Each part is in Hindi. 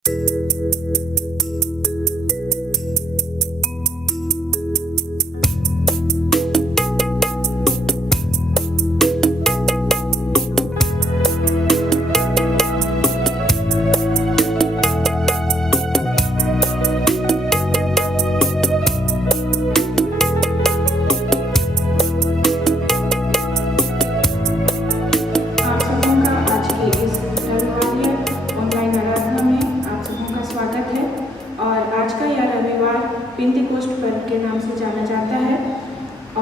आप सबों का आज के इस धर्मवार्य ऑनलाइन आराधना में आप सबों का स्वागत है। और आज का यह रविवार पेंतीकोस्ट पर्व के नाम से जाना जाता है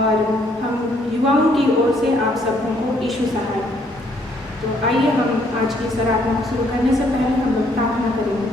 और हम युवाओं की ओर से आप सबों को यीशु सहाय। तो आइए हम आज की इस आराधना को शुरू करने से पहले हम लोग प्रार्थना करेंगे।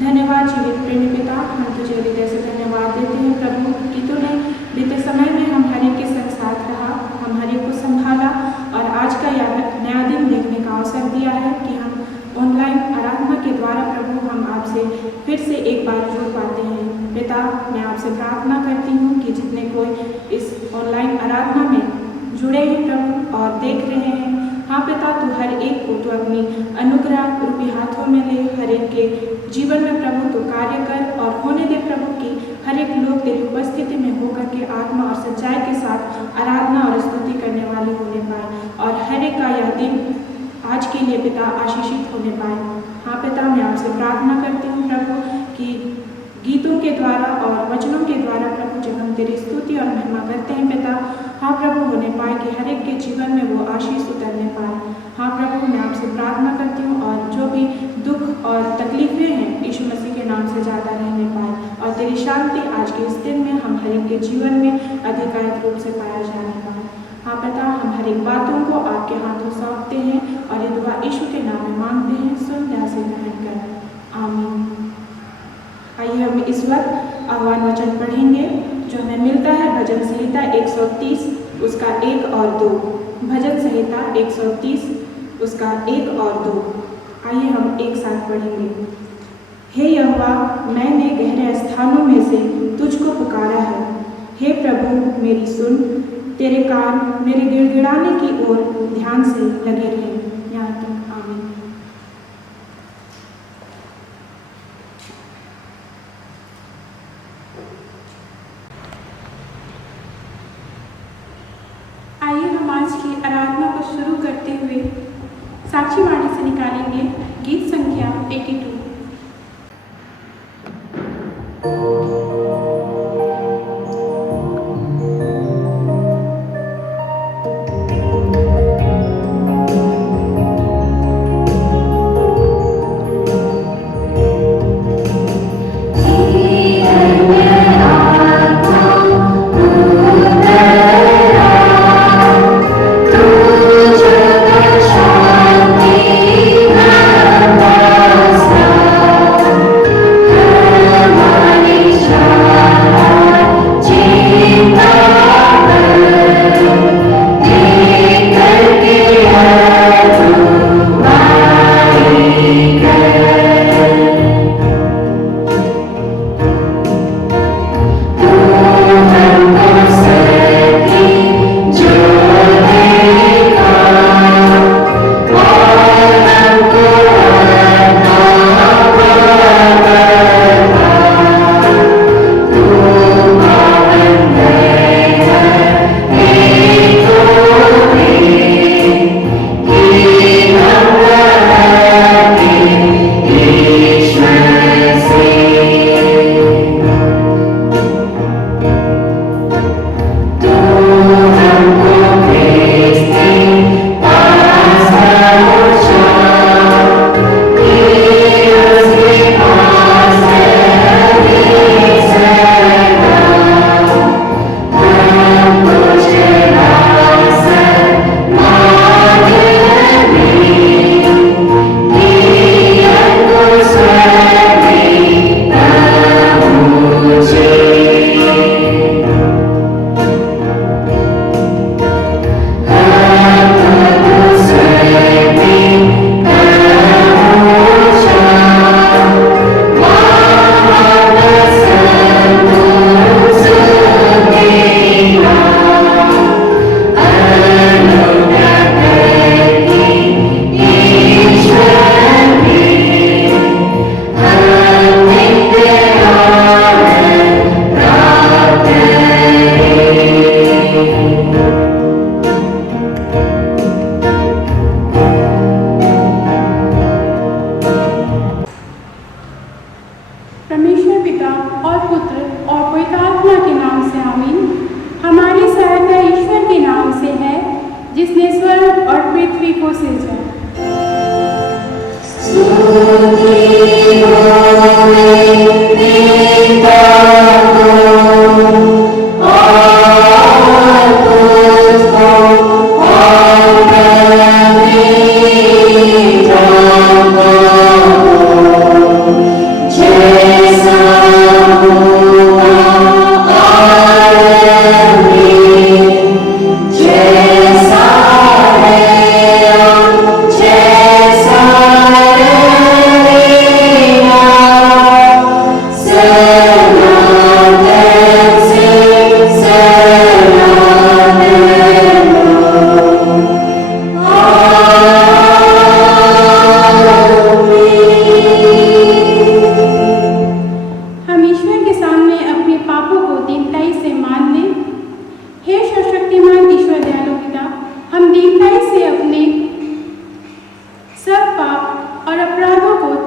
धन्यवाद जीवित प्रेमी पिता, हम तुझे हृदय से धन्यवाद देते हैं प्रभु कि तूने बीते समय में हम हर एक के संग साथ रहा, हम हर एक को संभाला और आज का यह नया दिन देखने का अवसर दिया है कि हम ऑनलाइन आराधना के द्वारा प्रभु हम आपसे फिर से एक बार जुड़ पाते हैं। पिता, मैं आपसे प्रार्थना करती हूँ कि जितने कोई इस ऑनलाइन आराधना में जुड़े हैं प्रभु और देख रहे हैं, हाँ पिता, तू हर एक को तू अपनी अनुग्रह रूपी हाथों में ले, हर एक के जीवन में प्रभु तू कार्य कर और होने दे प्रभु की हर एक लोग तेरी उपस्थिति में होकर के आत्मा और सच्चाई के साथ आराधना और स्तुति करने वाले होने पाए और हर एक का यह दिन आज के लिए पिता आशीषित होने पाए। हाँ पिता, मैं आपसे प्रार्थना करती हूँ प्रभु कि गीतों के द्वारा और वचनों के द्वारा प्रभु जब हम तेरी स्तुति और महिमा करते हैं पिता, हाँ प्रभु, होने पाए कि हर एक के जीवन में वो आशीष उतरने पाए। हाँ प्रभु, मैं आपसे प्रार्थना करती हूँ और जो भी दुख और तकलीफें हैं यीशु मसीह के नाम से ज़्यादा रहने पाए और तेरी शांति आज के इस दिन में हम हर एक के जीवन में आधिकारिक रूप से पाया जाने पाए। हाँ पिता, हम हर एक बातों को आपके हाथों सौंपते हैं और ये दुआ यीशु के नाम में मांगते हैं, सुन दया से ग्रहण कर, आमीन। आइए हम इस वक्त आह्वान वचन पढ़ेंगे जो हमें मिलता है भजन संहिता 130 उसका 1 और 2। भजन संहिता 130 उसका 1 और 2। आइए हम एक साथ पढ़ेंगे। हे यहोवा, मैंने गहरे स्थानों में से तुझको पुकारा है। हे प्रभु, मेरी सुन, तेरे कान मेरे गिड़गिड़ाने की ओर ध्यान से लगे रहे। यहाँ तक, आमीन। आइए हम आज की आराधना को शुरू करते हुए साक्षी वाणी से निकालेंगे गीत संख्या 82। शांति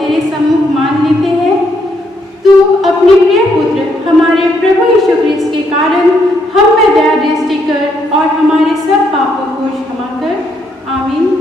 तेरे सम्मुख मान लेते हैं। तू अपने प्रिय पुत्र हमारे प्रभु यीशु ख्रिस्त के कारण हम में दया दृष्टि कर और हमारे सब पापों को क्षमा कर। आमीन।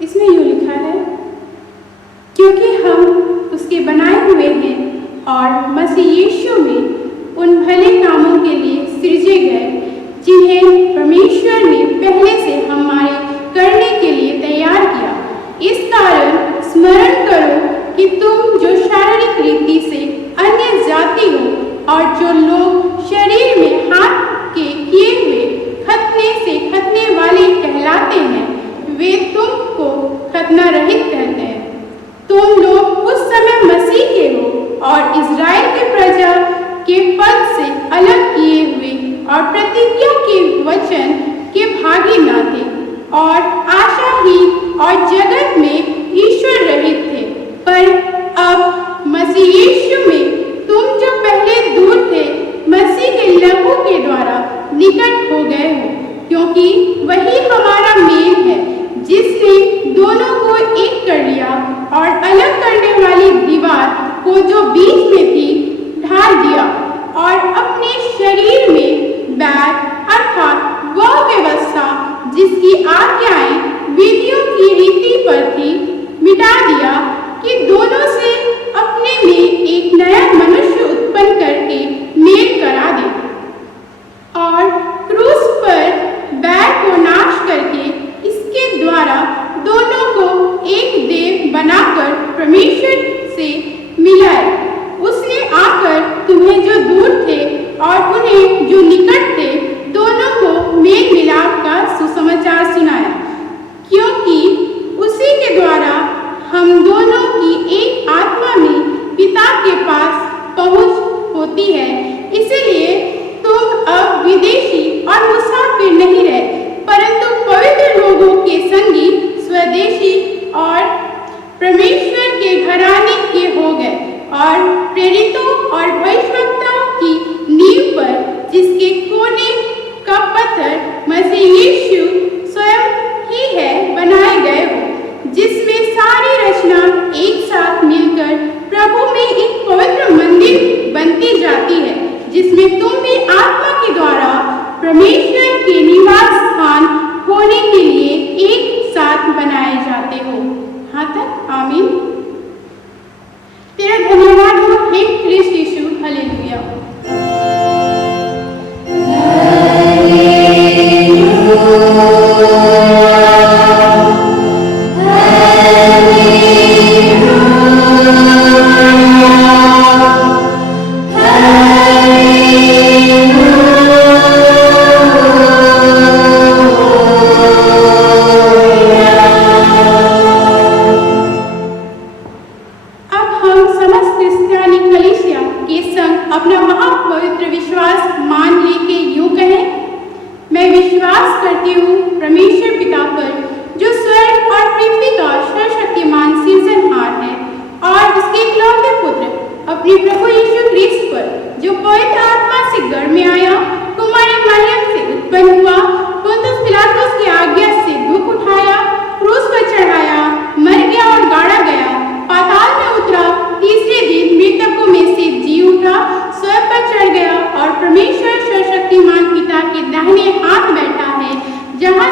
इसमें यूं लिखा है, क्योंकि हम उसके बनाए हुए हैं और मसीह यीशु में उन भले कामों के लिए सृजे गए जिन्हें परमेश्वर ने पहले से हमारे करने के लिए तैयार किया। इस कारण स्मरण करो कि तुम जो शारीरिक रीति से अन्य जाति हो और जो लोग शरीर में हाथ के किए हुए खतने से खतने वाले कहलाते हैं, वे तुमको खतना रहित कहते हैं। तुम लोग उस समय मसीह के हो और इज़राइल की प्रजा के पद से अलग किए हुए और प्रतिज्ञा के वचन के भागी न थे और आशाहीन और जगत में ईश्वर रहित थे। पर अब मसीह यीशु में तुम जो पहले दूर थे, मसीह के लहू के द्वारा निकट हो गए हो, क्योंकि वही हमारा मेल है जिसने दोनों को एक कर लिया और अलग करने वाली दीवार को जो बीच में थी ढाल ने जो निकट थे दोनों को मेल मिलाप का सुसमाचार सुनाया, क्योंकि उसी के द्वारा हम दोनों की एक आत्मा में पिता के पास पहुंच होती है। इसलिए तुम अब विदेशी और मुसाफिर नहीं रहे, परंतु पवित्र लोगों के संगी, स्वदेशी और परमेश्वर के घराने के हो गए, और प्रेरितों और भविष्यवक्ताओं की नींव पर, जिसके कोने का पत्थर मसीह यीशु स्वयं ही है, बनाए गए हो, जिसमें सारी रचना एक साथ मिलकर प्रभु में एक पवित्र मंदिर बनती जाती है, जिसमें तुम भी आत्मा के द्वारा परमेश्वर के निवास स्थान होने के लिए एक साथ बनाए जाते हो। हाँ तक आमीन। तेरा धन्यवाद हो हे क्रिस्त यीशु। हालेलुया। जहाँ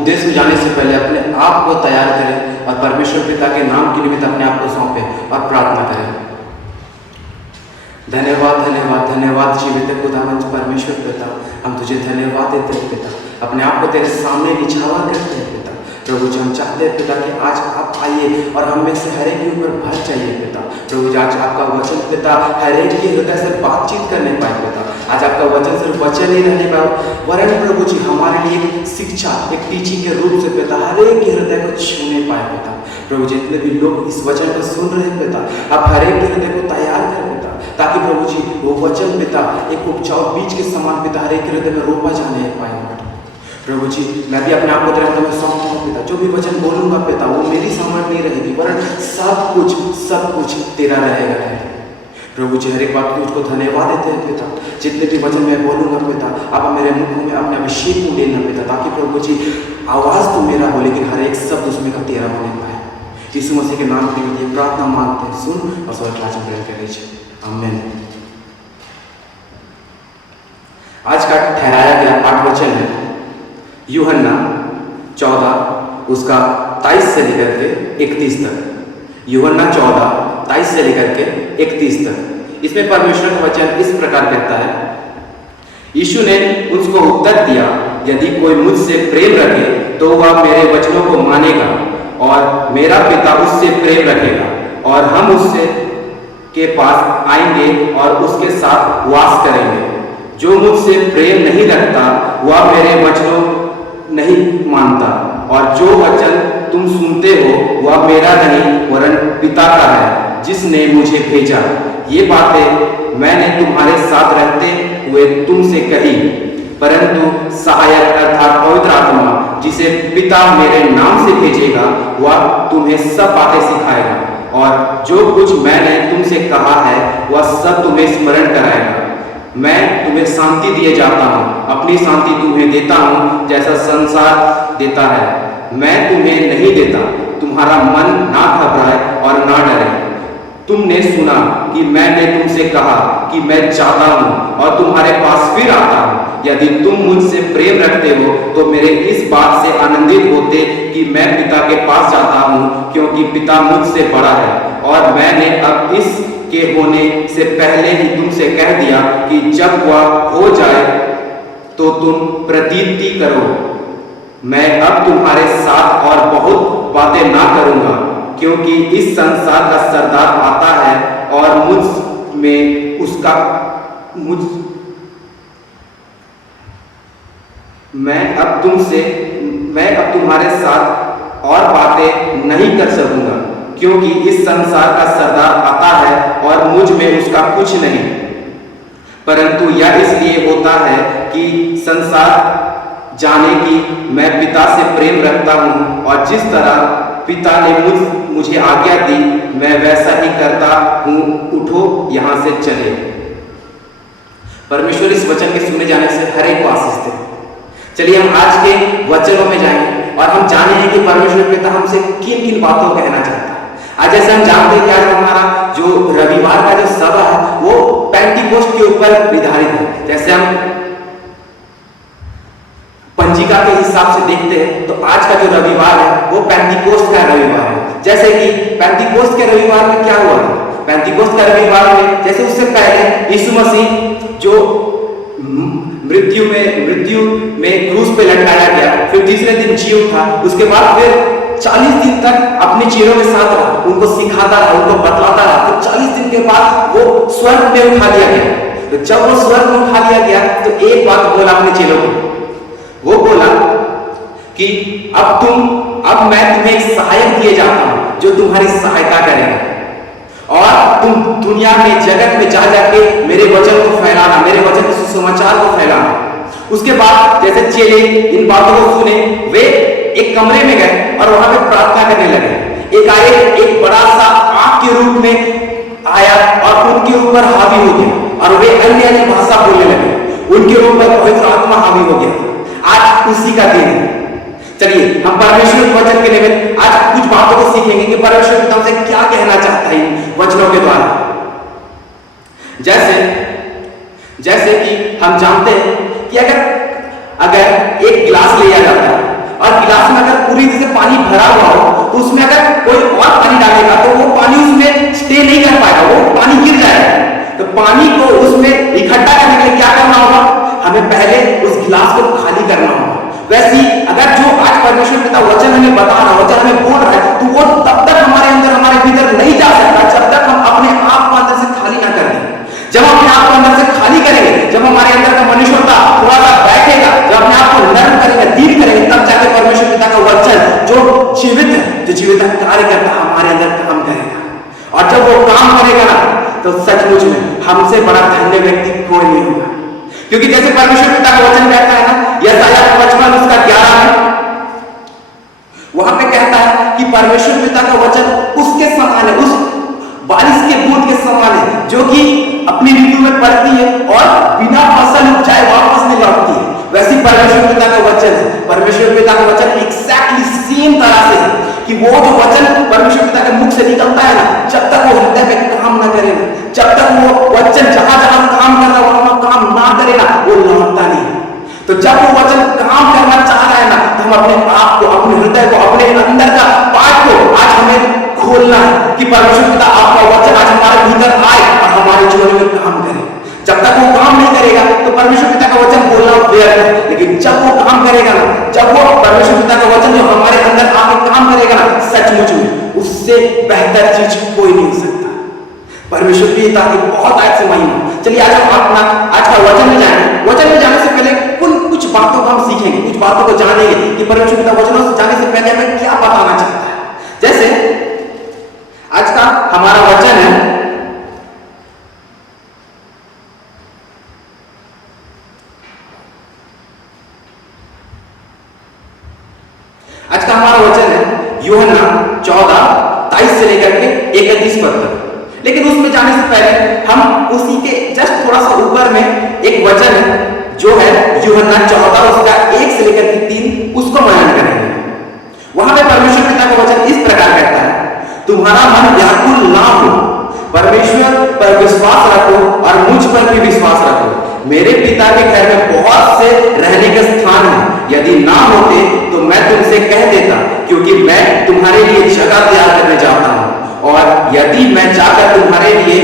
उद्देश्य में जाने से पहले अपने आप को तैयार करें और परमेश्वर पिता के नाम के निमित्त अपने आप को सौंपें और प्रार्थना करें। धन्यवाद धन्यवाद धन्यवाद जीवित खुदावंत परमेश्वर पिता, हम तुझे धन्यवाद देते हैं पिता, अपने आप को तेरे सामने निछावर करते हैं पिता। प्रभु जी हम चाहते हैं पिता कि आज आप आइए और हम में से हर एक के ऊपर भर जाइए पिता। प्रभु जी आज आपका वचन पिता हर एक के हृदय से बातचीत करने पाए पिता। आज आपका वचन सिर्फ वचन ही रहने पाए, वरन प्रभु जी हमारे लिए एक शिक्षा, एक टीचिंग के रूप से पिता हर एक के हृदय को छूने पाए पिता। प्रभु जितने भी लोग इस वचन को सुन रहे हैं पिता, आप हर एक के हृदय को तैयार करें पिता, ताकि प्रभु जी वो वचन पिता एक उपजाऊ बीज के समान पिता हर एक के हृदय में रोपा जाने पाए। प्रभु जी मैं भी अपने आप को तेरे हाथों में सौंपता हूं पिता। जो भी वचन बोलूंगा पिता वो मेरी समझ नहीं रहेगी, वरन सब कुछ तेरा रहेगा। प्रभु जी हर एक बात की उसको धन्यवाद देते हैं पिता। जितने भी वचन मैं बोलूंगा पिता, आप मेरे मुख में अपने अभिषेक को लेना पिता, ताकि प्रभु जी आवाज तो मेरा हो लेकिन हर एक शब्द उसमें का तेरा होने पाए। यीशु मसीह के नाम के लिए प्रार्थना मांगते हैं, सुन और स्वर्ग राज्य ग्रहण कर लीजिए, आमीन। आज का ठहराया गया पाठ वचन है यूहन्ना 14 उसका 23 से लेकर के 31 तक। यूहन्ना 14 23 से लेकर के 31 तक। इसमें परमेश्वर का वचन इस प्रकार कहता है, यीशु ने उसको उत्तर दिया, यदि कोई मुझसे प्रेम रखे तो वह मेरे वचनों को मानेगा और मेरा पिता उससे प्रेम रखेगा और हम उससे के पास आएंगे और उसके साथ वास करेंगे। जो मुझसे प्रेम नहीं रखता वह मेरे वचनों नहीं मानता, और जो वचन तुम सुनते हो वह मेरा नहीं वरन पिता का है जिसने मुझे भेजा। ये बातें मैंने तुम्हारे साथ रहते हुए तुमसे कही, परंतु सहायक अर्थात पवित्र आत्मा जिसे पिता मेरे नाम से भेजेगा वह तुम्हें सब बातें सिखाएगा और जो कुछ मैंने तुमसे कहा है वह सब तुम्हें स्मरण कराएगा। मैं तुम्हें शांति दिए जाता हूँ, अपनी शांति तुम्हें देता हूँ, जैसा संसार देता है मैं तुम्हें नहीं देता। तुम्हारा मन ना घबराए और ना डरे। तुमने सुना कि मैंने तुमसे कहा कि मैं जाता हूँ और तुम्हारे पास फिर आता हूँ। यदि तुम मुझसे प्रेम रखते हो तो मेरे इस बात से आनंदित होते कि मैं पिता के पास जाता हूँ, क्योंकि पिता मुझसे बड़ा है। और मैंने अब इस के होने से पहले ही तुमसे कह दिया कि जब वह हो जाए तो तुम प्रतीति करो। मैं अब तुम्हारे साथ और बहुत बातें ना करूंगा, क्योंकि इस संसार का सरदार आता है और मैं अब तुम्हारे साथ और बातें नहीं कर सकूंगा, क्योंकि इस संसार का सरदार आता है और मुझ में उसका कुछ नहीं, परंतु यह इसलिए होता है कि संसार जाने की मैं पिता से प्रेम रखता हूँ, और जिस तरह पिता ने मुझे आज्ञा दी मैं वैसा ही करता हूँ। उठो यहाँ से चले। परमेश्वर इस वचन के सुने जाने से हर एक को आशीष दे। चलिए हम आज के वचनों में जाएंगे और हम जानेंगे कि परमेश्वर पिता हमसे किन किन बातों को कहना चाहता है। आज जैसे हम जानते हैं कि आज हमारा जो रविवार का जो सभा है वो पेंटिकोस्ट के ऊपर निर्धारित है। जैसे हम पंजिका के हिसाब से देखते हैं तो आज का जो रविवार है वो पेंटिकोस्ट का रविवार है। जैसे कि पेंटिकोस्ट के रविवार में क्या हुआ था, पेंटिकोस्ट का रविवार में जैसे उससे पहले यीशु मसीह जो मृत्यु में क्रूस पे लटकाया गया, फिर तीसरे दिन जी उठा, उसके बाद फिर 40 दिन तक अपने चेलों के साथ रहा, उनको सिखाता रहा, उनको बतलाता रहा। तो 40 दिन के बाद वो स्वर्ग में उठा लिया गया। तो जब वो स्वर्ग में उठा लिया गया तो एक बात बोला अपने चेलों को, वो बोला कि अब मैं तुम्हें एक सहायक दिए जाता हूं जो तुम्हारी सहायता करेगा, और तुम दुनिया में जगत में जा जाके मेरे वचन को फैलाना, मेरे वचन के सुसमाचार को फैलाना। उसके बाद जैसे चेले इन बातों को सुने वे एक कमरे में गए और वहां पे प्रार्थना करने लगे। एक बड़ा सा आग के रूप में आया और उनके ऊपर हावी हो गया और वे अन्य भाषा बोलने लगे, उनके ऊपर पवित्र आत्मा हावी हो गया। आज उसी का दिन है। चलिए हम परमेश्वर के वचन के निमित्त आज कुछ बातों को सीखेंगे कि परमेश्वर पिता हमसे क्या कहना चाहता है इन वचनों के द्वारा। जैसे कि हम जानते हैं कि अगर एक गिलास लिया जाता है और और गिलास में अगर पूरी तरह से पानी भरा हुआ हो तो उसमें अगर कोई और पानी डालेगा तो वो पानी उसमें स्टे नहीं कर पाएगा, वो पानी गिर जाएगा। तो पानी को उसमें इकट्ठा करने के लिए क्या करना होगा? हमें पहले उस गिलास को खाली करना होगा। वैसे ही अगर जो आज परमेश्वर पिता वचन हमें बता रहा है, वचन हमें बोल रहा है, तो वो तब तक हमारे अंदर, हमारे भीतर नहीं जा सकता जब तक हम अपने आप को अंदर से खाली ना कर दें। जब हम अपने आप को अंदर से खाली करेंगे, जब हमारे अंदर का मनुष्यता थोड़ा सा बैठेगा, जब अपने आप को नर्म करेंगे, दीर्घ करेंगे, तब जाके परमेश्वर पिता का वचन जो जीवित है, जो जीवित कार्य करता है, हमारे अंदर काम करेगा। और जब वो काम करेगा ना, तो सचमुच में हमसे बड़ा धन्य व्यक्ति कोई नहीं होगा। क्योंकि जैसे परमेश्वर पिता का वचन कहता है ना, यशायाह 55 उसका 11 में, वहां पे कहता है कि परमेश्वर पिता का वचन उसके समान है, उस बारिश के बूंद के समान है जो कि अपनी ऋतु में पड़ती है और बिना फसल उपजाए वापस नहीं लौटती है। वैसे परमेश्वर पिता का वचन है। परमेश्वर पिता का वचन एग्जैक्टली सेम तरह से है कि वो जो वचन परमेश्वर पिता के मुख से निकलता है ना, जब तक वो हृदय में काम ना करे ना, जब तक वो वचन जहां जहां काम कर रहा है वहां काम ना करे ना, वो लौटता नहीं। तो जब वो वचन काम करना चाह रहा है ना, तो हम अपने आप को, अपने हृदय को, अपने अंदर का पाठ को आज हमें खोलना है कि परमेश्वर पिता आपका वचन आज हमारे भीतर आए और हमारे जीवन में काम करे। जब तक वो काम नहीं करेगा तो परमेश्वर पिता का वचन बोलना व्यर्थ है, लेकिन जब वो काम करेगा ना, जब वो परमेश्वर पिता का वचन जो हमारे अंदर आके काम करेगा ना, सचमुच में उससे बेहतर चीज कोई नहीं हो सकता। परमेश्वर पिता की बहुत आज से महिमा। चलिए आज हम अपना आज का वचन में जाएंगे। वचन में जाने से पहले कुछ बातों को हम सीखेंगे, कुछ बातों को जानेंगे कि परमेश्वर पिता वचनों से जाने से पहले हमें क्या बताना चाहता है। जैसे आज का हमारा वचन है, आज का हमारा वचन है यूहन्ना 14:23 से लेकर के 31 पद तक। लेकिन उसमें जाने से पहले हम उसी के जस्ट थोड़ा सा ऊपर में एक वचन है जो है यूहन्ना 14 उसका 1 से लेकर के 3, उसको मनन करेंगे। वहां पे परमेश्वर पिता का वचन इस प्रकार कहता है, तुम्हारा मन व्याकुल ना हो, परमेश्वर पर विश्वास रखो और मुझ पर भी विश्वास रखो। मेरे पिता के घर में बहुत से रहने के स्थान हैं, यदि ना होते तो मैं तुमसे कह देता, क्योंकि मैं तुम्हारे लिए जगह तैयार करने जाता हूं। और यदि मैं जाकर तुम्हारे लिए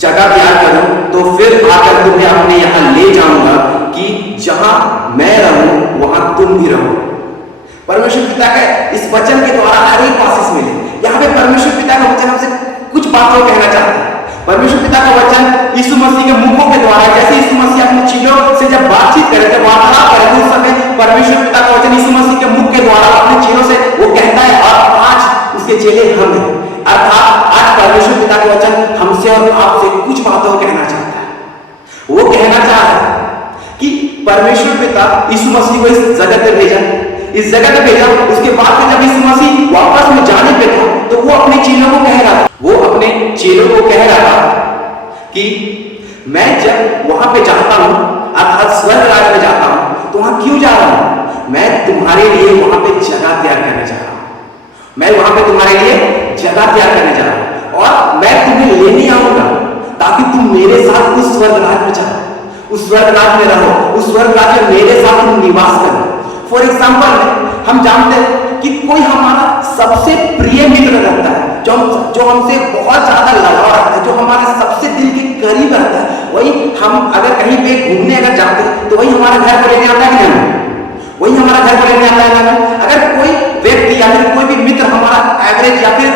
जगह तैयार करूं तो फिर आकर तुम्हें अपने यहां ले जाऊंगा कि जहां मैं रहूं वहां तुम भी रहो। परमेश्वर पिता के इस वचन के द्वारा हर एक पासिस मिले। यहाँ पे परमेश्वर पिता का वचन हमसे कुछ बातों को कहना चाहता है। परमेश्वर पिता का वचन यीशु मसीह के मुखों के द्वारा, जैसे यीशु मसीह अपने चेलों से जब बातचीत करे थे, वार्तालाप करे थे, उस समय परमेश्वर पिता का वचन यीशु मसीह के मुख के द्वारा अपने चेलों से वो कहता है, और आज उसके चेले हम हैं। अर्थात आज परमेश्वर पिता का वचन हमसे और आपसे कुछ बातों को कहना चाहता है। वो कहना चाह रहा है कि परमेश्वर पिता यीशु मसीह को इस जगत में भेजा, इस जगत में भेजा। उसके बाद जब यीशु मसीह वापस में जाने पे था तो वो अपने चेलों को कह रहा था, वो अपने चेलों को कह रहा था कि मैं जब वहां पे जाता हूं, अर्थात स्वर्ग राज्य में जाता हूं, तो वहां क्यों जा रहा हूं? मैं तुम्हारे लिए वहां पे जगह तैयार करने जा रहा हूं। मैं वहां पे तुम्हारे लिए जगह तैयार करने जा रहा हूं और मैं तुम्हें लेने आऊंगा ताकि तुम मेरे साथ उस स्वर्ग राज्य में जाओ, उस स्वर्ग राज्य में रहो, उस स्वर्ग राज्य में मेरे साथ तुम निवास करो। फॉर एग्जाम्पल, हम जानते हैं कि कोई हमारा सबसे प्रिय मित्र रहता है, जो हमसे बहुत ज्यादा लगाव रखता है, जो हमारे सबसे दिल के करीब रहता है, वही हम अगर कहीं पे घूमने अगर जाते हैं तो वही हमारे घर को लेने आता है ना, वही हमारा घर को लेने आता है ना। अगर कोई व्यक्ति या फिर कोई भी मित्र हमारा एवरेज या फिर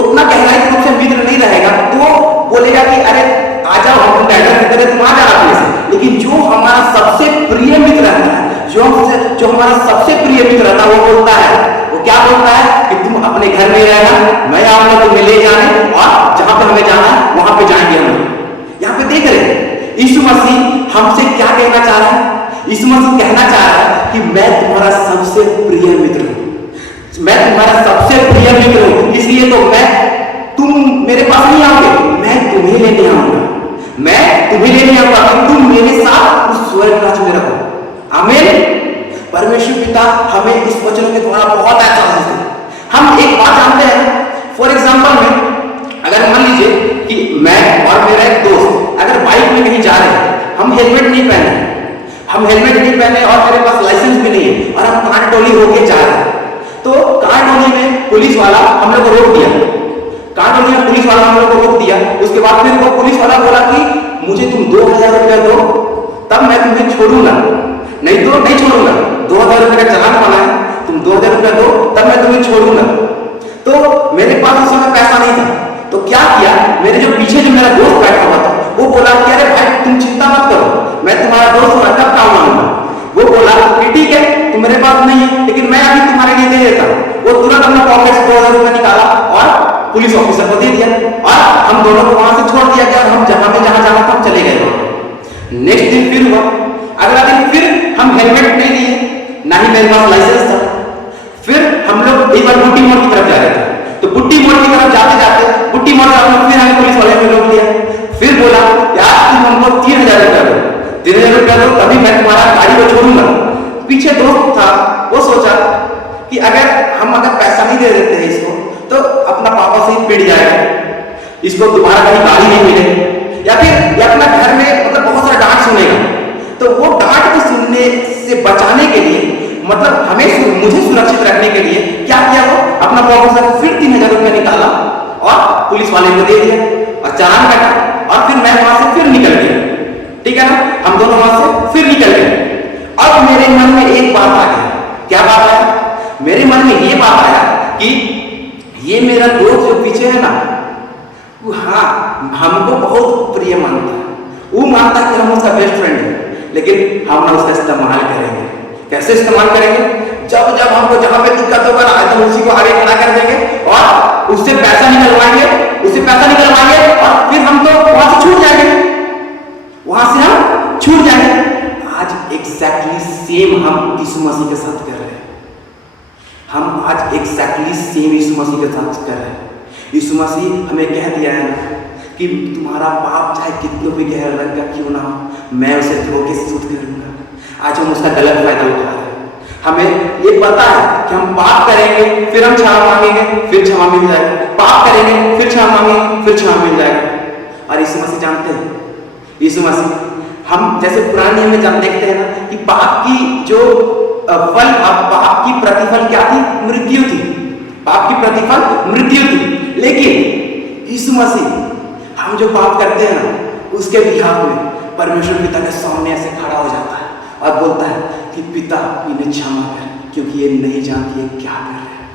उतना गहराई रूप से मित्र नहीं रहेगा तो वो बोलेगा कि अरे आ जाओ, हम तुम एड्रेस देते रहे, तुम आ जाओ अपने से। लेकिन जो हमारा सबसे प्रिय मित्र रहता है, जो हमारा सबसे प्रिय मित्र रहता है, वो बोलता है, वो क्या बोलता है कि तुम अपने घर में रहना, मैं आऊंगा तुम्हें ले जाने और जहां पर हमें जाना है वहां पे जाएंगे हम। यहाँ पे देख रहे यीशु मसीह हमसे क्या कहना चाह रहा है? यीशु मसीह कहना चाह रहा है कि मैं तुम्हारा सबसे प्रिय मित्र हूं, मैं तुम्हारा सबसे प्रिय मित्र हूं, इसलिए तो तुम मेरे पास नहीं आओगे, मैं तुम्हें लेने आऊंगा, मैं तुम्हें लेने आऊंगा कि तुम मेरे साथ उस स्वर्ग राज्य में रहो। आमीन। परमेश्वर पिता हमें इस वचनों के द्वारा बहुत अच्छा देते हैं। हम एक बात जानते हैं, फॉर एग्जाम्पल में अगर मान लीजिए कि मैं और मेरा एक दोस्त अगर बाइक में कहीं जा रहे हैं, हम हेलमेट नहीं पहने, हम हेलमेट नहीं पहने और मेरे पास लाइसेंस भी नहीं है और हम कार टोली होके जा रहे हैं। तो कार टोली में पुलिस वाला हम लोग को रोक दिया। कार टोली में पुलिस वाला हम लोग को रोक दिया। उसके बाद फिर वो पुलिस वाला बोला कि मुझे तुम 2000 रुपया दो तब मैं तुम्हें छोड़ूंगा, नहीं तो नहीं छोड़ूंगा। 2000 रुपये का चालान बना है, तुम 2000 रुपया दो तब मैं तुम्हें छोड़ूंगा। तो मेरे पास उस समय पैसा नहीं था, तो क्या किया, मेरे जो पीछे जो मेरा दोस्त बैठा हुआ था वो बोला कि अरे भाई तुम चिंता मत करो, मैं तुम्हारा दोस्त हूं, कब काम आऊंगा। वो बोला कि ठीक है तुम मेरे पास नहीं है लेकिन मैं अभी तुम्हारे लिए दे देता हूं। वो तुरंत अपना पॉकेट से 2000 रुपया निकाला और पुलिस ऑफिसर को दे दिया और हम दोनों को वहां से छोड़ दिया गया और हम जहां जाना था हम चले गए। नेक्स्ट दिन फिर हुआ, अगला दिन फिर हम हेलमेट नहीं लिए, ना ही मेरे पास लाइसेंस था। फिर हम लोग एक बार बुट्टी मोड़ की तरफ जा रहे थे, तो बुट्टी मोड़ की तरफ जाते जाते बुट्टी मोड़ से हम लोग फिर हमें पुलिस वाले ने रोक लिया। फिर बोला यार तुम हमको 3000 रुपया दो, 3000 रुपया दो तभी मैं तुम्हारा गाड़ी को छोड़ूंगा। पीछे दोस्त था, वो सोचा कि अगर पैसा नहीं दे देते हैं इसको तो अपना पापा से ही पिट जाएगा, इसको दोबारा कहीं गाड़ी नहीं मिलेगी या फिर ये अपना घर में मतलब बहुत सारा डांट सुनेगा। तो वो डांट को सुनने से बचाने के लिए मतलब हमें मुझे सुरक्षित रखने के लिए क्या किया, वो अपना पॉकेट से फिर 3000 रुपया निकाला और पुलिस वाले को दे दिया और चालान काटा और फिर मैं वहां से फिर निकल गया। ठीक है ना, हम दोनों वहां से फिर निकल गए। अब मेरे मन में एक बात आ गई। क्या बात आया? मेरे मन में ये बात आया कि ये मेरा दोस्त जो पीछे है ना, वो हाँ हमको बहुत प्रिय मानता है, वो मानता है कि हम उसका बेस्ट फ्रेंड है, लेकिन हम ना उसका इस्तेमाल करेंगे। कैसे इस्तेमाल करेंगे? जब जब हमको जहां पे दिक्कत होगा ना तो उसी को आगे खड़ा कर देंगे और उससे पैसा निकलवाएंगे और फिर हम तो वहां से छूट जाएंगे, आज एग्जैक्टली सेम हम यीशु मसीह के साथ कर रहे हैं। हम आज एग्जैक्टली सेम यीशु मसीह के साथ कर रहे हैं। यीशु मसीह हमें कह दिया है ना कि तुम्हारा पाप चाहे कितने भी गहरा रंग का क्यों ना हो, मैं उसे धोखे से शुद्ध करूंगा। आज हम उसका गलत फायदा उठा रहे हैं। हमें ये पता है कि हम पाप करेंगे फिर हम क्षमा मांगेंगे, फिर क्षमा मिल जाएगा, पाप करेंगे फिर क्षमा मांगेंगे, फिर क्षमा मिल जाएगा। और यीशु मसीह जानते हैं, यीशु मसीह हम जैसे पुराने नियम में देखते हैं ना कि पाप की जो फल, पाप की प्रतिफल क्या थी? मृत्यु थी। पाप की प्रतिफल मृत्यु थी। लेकिन यीशु मसीह हम जो पाप करते हैं ना उसके बिहाफ में परमेश्वर पिता के सामने ऐसे खड़ा हो जाता है और बोलता है कि पिता इन्हें क्षमा कर क्योंकि ये नहीं जानती है क्या कर रहे हैं।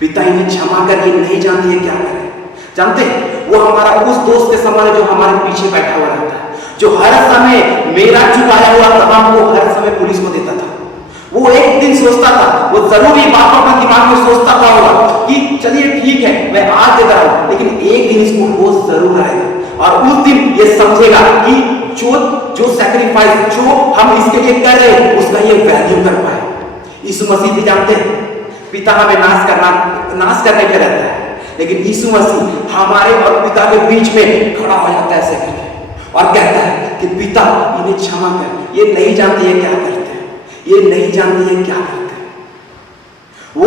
पिता इन्हें क्षमा कर, ये नहीं जानती है क्या कर रहे हैं। जानते हैं वो हमारा उस दोस्त के समान है जो हमारे पीछे बैठा हुआ रहता है, जो हर समय मेरा चुकाया हुआ तमाम वो हर समय पुलिस को देता था। वो एक दिन सोचता था, वो जरूर ये बात अपने दिमाग में सोचता था होगा कि चलिए ठीक है मैं आज दे रहा हूं, लेकिन एक दिन इसको वो जरूर आएगा और उस दिन ये समझेगा कि जो सैक्रिफाइस जो हम इसके लिए कर रहे हैं उसका ये वैल्यू कर पाए। यीशु मसीह भी जानते हैं पिता हमें नाश करने पे रहता है, लेकिन यीशु मसीह हमारे और पिता के बीच में खड़ा हो जाता है ऐसे करके और कहता है कि पिता इन्हें क्षमा कर, ये नहीं जानती है क्या करते हैं, ये नहीं जानती है क्या करते हैं। वो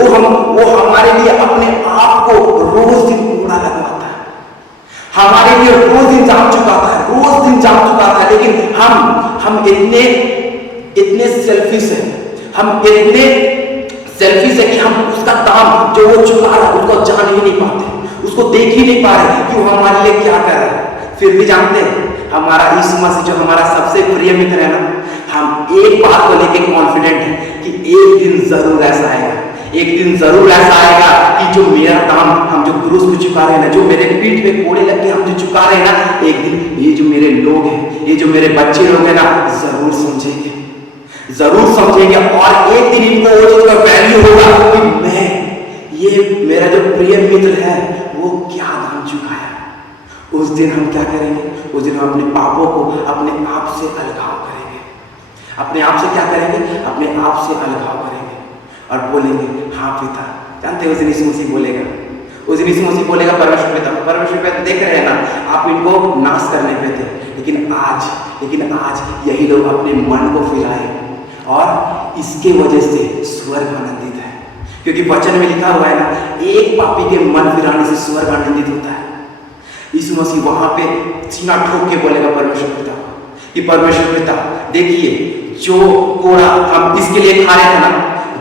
हमारे लिए अपने आप को रोज दिन कूड़ा लगवाता है, हमारे लिए रोज दिन जाम चुकाता है, लेकिन हम इतने सेल्फिश हैं, कि हम उसका दाम जो वो चुका रहा है उसको जान ही नहीं पाते, उसको देख ही नहीं पा रहे कि वो हमारे लिए क्या कर रहा है। फिर भी जानते हैं हमारा यीशु मसीह जो हमारा सबसे प्रिय मित्र है ना, हम एक बात को लेके कॉन्फिडेंट है कि एक दिन जरूर ऐसा आएगा कि जो मेरा दाम हम जो क्रूस पे चुका रहे हैं ना, जो मेरे पीठ पे कोड़े लग के हम जो चुका रहे हैं ना, एक दिन ये जो मेरे लोग हैं, ये जो मेरे बच्चे लोग हैं ना, जरूर समझेंगे और एक दिन इनको वो चीज का वैल्यू होगा कि ये मेरा जो प्रिय मित्र है वो क्या दाम चुकाया। उस दिन हम क्या करेंगे? उस दिन हम अपने पापों को अपने आप से अलगाव करेंगे, अपने आप से क्या करेंगे? अपने आप से अलगाव करेंगे और बोलेंगे हाँ पिता। जानते हैं उस दिन यीशु मसीह बोलेगा परमेश्वर पिता देख रहे हैं ना, आप इनको नाश करने पे थे, लेकिन आज यही लोग अपने मन को फिराए और इसके वजह से स्वर्ग आनंदित है, क्योंकि वचन में लिखा हुआ है ना, एक पापी के मन फिराने से स्वर्ग आनंदित होता है। यीशु मसीह वहां पे सीना ठोक के बोलेगा परमेश्वर पिता कि परमेश्वर पिता देखिए जो कोड़ा हम इसके लिए खा रहे थे ना,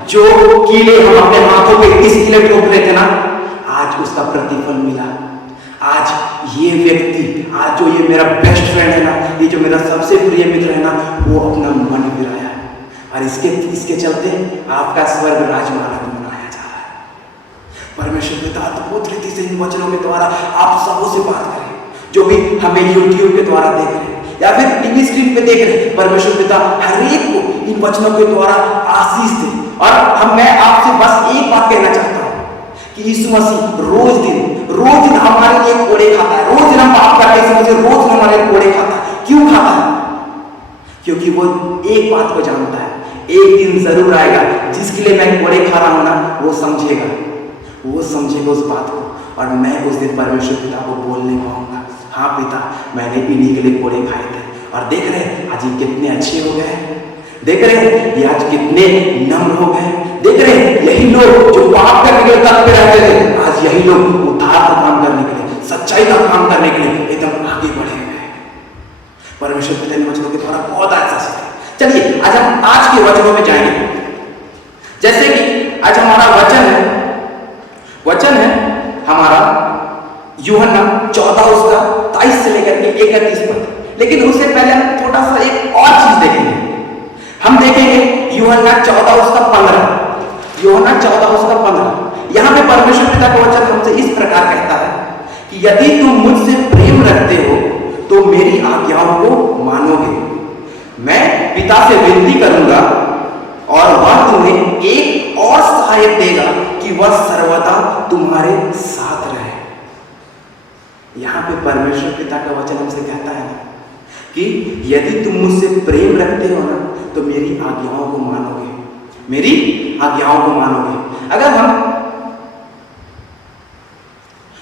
जो कीले हम अपने हाथों पे इस कीले ठोक रहे थे ना, आज उसका प्रतिफल मिला। आज ये व्यक्ति, आज जो ये मेरा बेस्ट फ्रेंड है ना, ये जो मेरा सबसे प्रिय मित्र है ना, वो अपना मन गिराया और इसके चलते आपका स्वर्ग राजमार्ग मनाया जा रहा है। परमेश्वर पिता अद्भुत रीति से इन वचनों के द्वारा आप सबों से बात करें, जो भी हमें YouTube के द्वारा देख रहे हैं या फिर टीवी स्क्रीन पे देख रहे हैं। परमेश्वर पिता हर एक को इन वचनों के द्वारा आशीष दे। और मैं आपसे बस एक बात कहना चाहता हूं कि यीशु मसीह रोज दिन हमारे लिए कोड़े खाता है। रोज दिन हम पाप करते हैं, रोज दिन हमारे लिए कोड़े खाता है। क्यों खाता है? क्योंकि वो एक बात को जानता है, एक दिन जरूर आएगा जिसके लिए मैं कोड़े खा रहा हूं ना, वो समझेगा उस बात को, और मैं उस दिन परमेश्वर पिता को बोलने पाऊंगा, हाँ पिता, मैंने इन्हीं के लिए कोड़े खाए थे। और देख रहे हैं आज ये कितने अच्छे हो गए, देख रहे हैं ये आज कितने नम्र हो गए, देख रहे हैं यही लोग जो पाप करने के लिए तत्पर रहते थे, आज यही लोग उद्धार का काम करने के लिए, सच्चाई का काम करने के लिए एकदम आगे बढ़े हुए हैं। परमेश्वर पिता ने वचनों के द्वारा बहुत आशीष है। चलिए आज हम आज के वचनों में जाएंगे। जैसे कि आज हमारा वचन है हमारा यूहन्ना 14 उसका 23 से लेकर के 31 पद। लेकिन उससे पहले हम थोड़ा सा एक और चीज देखेंगे। हम देखेंगे यूहन्ना 14 उसका 15। यूहन्ना 14 उसका 15। यहाँ पे परमेश्वर पिता का वचन हमसे इस प्रकार कहता है कि यदि तुम मुझसे प्रेम रखते हो तो मेरी आज्ञाओं को मानोगे। मैं पिता से विनती करूंगा और वह तुम्हें एक और सहायक देगा कि वह सर्वदा तुम्हारे साथ रहे। यहां पे परमेश्वर पिता का वचन हमसे कहता है कि यदि तुम मुझसे प्रेम रखते हो ना तो मेरी आज्ञाओं को मानोगे, मेरी आज्ञाओं को मानोगे। अगर हम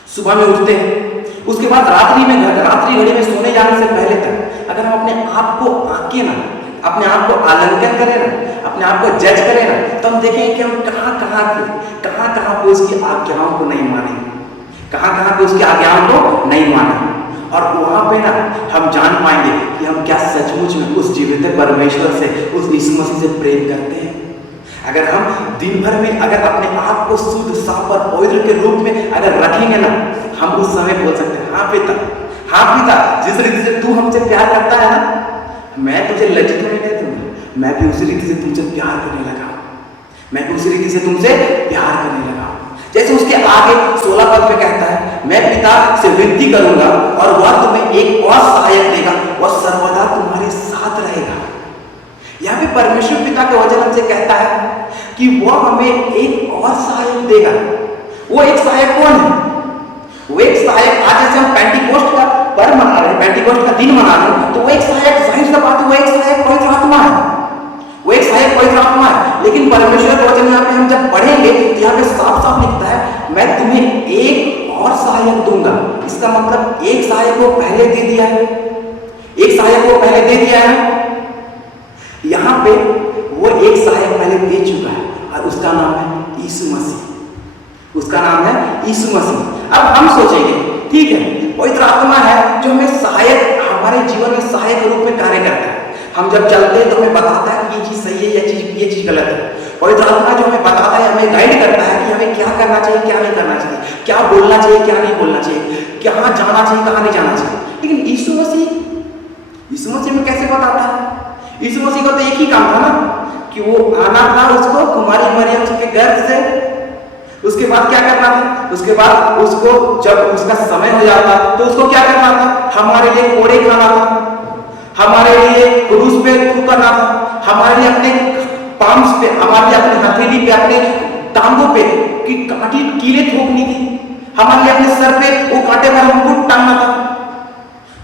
सुबह में उठते हैं, उसके बाद रात्रि घड़ी में सोने जाने से पहले तक अगर हम अपने आप को आके ना, अपने आप को आलंकन करें ना, अपने आप को जज करें ना, तो हम देखेंगे कि हम कहां पे उसकी आज्ञाओं को नहीं मानेंगे, कहां पे उसकी आज्ञाओं को नहीं मानेंगे। और वहां पे ना हम जान पाएंगे कि हम क्या सचमुच में उस जीवित परमेश्वर से, उस यीशु मसीह से प्रेम करते हैं। अगर हम दिन भर में अगर अपने आप को शुद्ध, साफ और पवित्र के रूप में अगर रखेंगे ना, हम उस समय बोल सकते हैं, हाँ पिता, जिस रीति से तू हमसे प्यार करता है ना, मैं तुझे लज्जित होने नहीं दूंगा, मैं भी उसी रीति से तुमसे प्यार करने लगा, मैं भी उसी रीति से तुमसे प्यार करने लगा। जैसे उसके आगे 16 पद में कहता है, मैं पिता से विनती करूंगा और वह तुम्हें एक और सहायक देगा, वह सर्वदा तुम्हारे साथ रहेगा। यहाँ पे परमेश्वर पिता के वचन हमसे कहता है कि वह हमें एक और सहायक देगा। वो एक सहायक कौन है? वो एक सहायक, आज जैसे हम पेंटिकोस्ट का पर्व मना रहे हैं, पेंटिकोस्ट का दिन मना रहे हैं, तो वो एक सहायक, जाहिर सी बात है, वो एक सहायक पवित्र आत्मा है, वो एक सहायक पवित्र आत्मा है। लेकिन परमेश्वर का वचन यहाँ पे हम जब पढ़ेंगे तो यहाँ पे साफ साफ लिखता है, मैं तुम्हें एक और सहायक दूंगा। इसका मतलब एक सहायक को पहले दे दिया है, एक सहायक को पहले दे दिया है। यहाँ पे वो एक सहायक पहले दे चुका है और उसका नाम है यीशु मसीह, उसका नाम है यीशु मसीह। अब हम सोचेंगे, ठीक है, पवित्र आत्मा है जो हमें सहायक, हमारे जीवन में सहायक रूप में कार्य करता है। हम जब चलते हैं तो हमें बताता है कि ये चीज सही है, ये चीज गलत है। पवित्र आत्मा जो हमें बताता है, हमें गाइड करता है कि हमें क्या करना चाहिए, क्या नहीं करना चाहिए, क्या बोलना चाहिए, क्या नहीं बोलना चाहिए, कहाँ जाना चाहिए, कहाँ नहीं जाना चाहिए। लेकिन यीशु मसीह में कैसे बताता है? यीशु मसीह का तो एक ही काम था ना कि वो आना था, उसको कुमारी मरियम के गर्भ से, उसके बाद क्या करना था, उसके बाद उसको जब उसका समय हो जाता तो उसको क्या करना था, हमारे लिए कोड़े खाना था, हमारे लिए क्रूस पे थूक करना था, हमारे लिए अपने पाम्स पे, हमारे लिए अपने हथेली पे, अपने टांगों पे की कांटी कीले ठोकनी थी, हमारे लिए अपने सर पे वो कांटे वाला मुकुट टांगना था।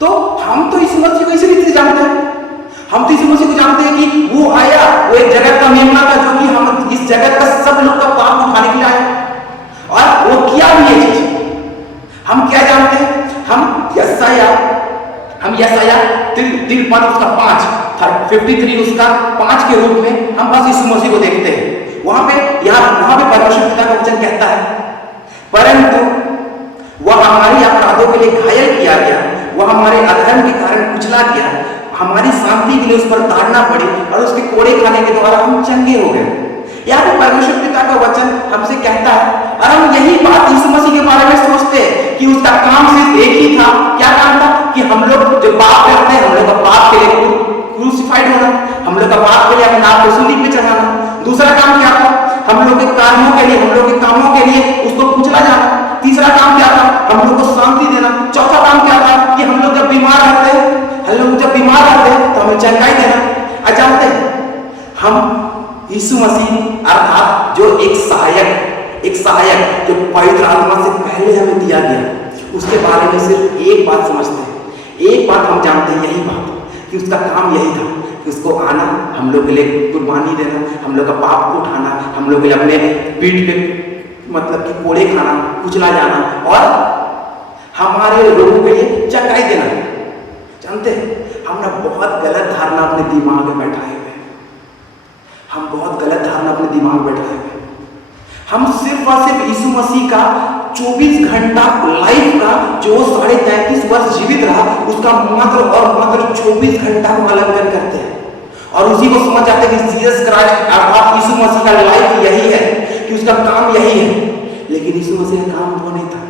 तो हम तो इस मसीह को इसी रीति से जानते हैं, हम तो इस मसीह को जानते हैं कि वो आया, वो एक जगत का मेमना था जो कि हम इस जगत का सब लोग का पाप उठाने के लिए आया, और वो किया भी ये चीज। हम क्या जानते हैं? हम यशाया 3 उसका 5, 53 उसका 5 के रूप में हम बस यीशु मसीह को देखते हैं। वहां पे परमेश्वर पिता का वचन कहता है, परंतु वह हमारी अपराधों के लिए घायल किया गया, वह हमारे अधर्म के कारण कुचला गया, हमारी शांति के लिए उस पर ताड़ना पड़ी और उसके कोड़े खाने के द्वारा हम चंगे हो गए। यहाँ पे परमेश्वर पिता का वचन हमसे कहता है, और हम यही बात यीशु मसीह के बारे में सोचते हैं कि उसका काम सिर्फ एक ही था। क्या काम था? कि हम लोग जो पाप करते हैं, हम लोग का पाप के लिए क्रूसिफाइड होना, हम लोग का पाप के लिए अपने आप को सूली पे चढ़ाना। दूसरा काम क्या था? हम लोग के कार्यों के लिए, हम लोग के कामों के लिए उसको कुचला जाना। तीसरा काम क्या था? हम लोग को शांति देना। चौथा काम क्या था? कि हम लोग जब बीमार रहते हैं, हम लोग जब बीमार रहते हैं तो हमें चंगाई देना। और जानते हैं हम यीशु मसीह अर्थात जो एक सहायक जो पवित्र आत्मा से पहले हमें दिया गया, उसके बारे में सिर्फ एक बात समझते हैं, एक बात हम जानते हैं, यही बात कि उसका काम यही था कि उसको आना, हम लोग के लिए कुर्बानी देना, हम लोग का पाप को उठाना, हम लोग के लिए अपने पीठ पे मतलब कि कोड़े खाना, कुचला जाना और हमारे लोगों के लिए चंगाई देना। जानते हैं हम ना बहुत गलत धारणा अपने दिमाग में बैठाए हुए हैं, हम बहुत गलत धारणा अपने दिमाग में बैठाए हुए हैं। हम सिर्फ और सिर्फ यीशु मसीह का 24 घंटा लाइफ का जो 33.5 वर्ष जीवित रहा, उसका मात्र और मात्र 24 घंटा को उल्लंघन करते हैं और उसी को समझ जाते हैं कि जीसस क्राइस्ट अर्थात यीशु मसीह का लाइफ यही है, कि उसका काम यही है। लेकिन यीशु मसीह का काम वो नहीं था।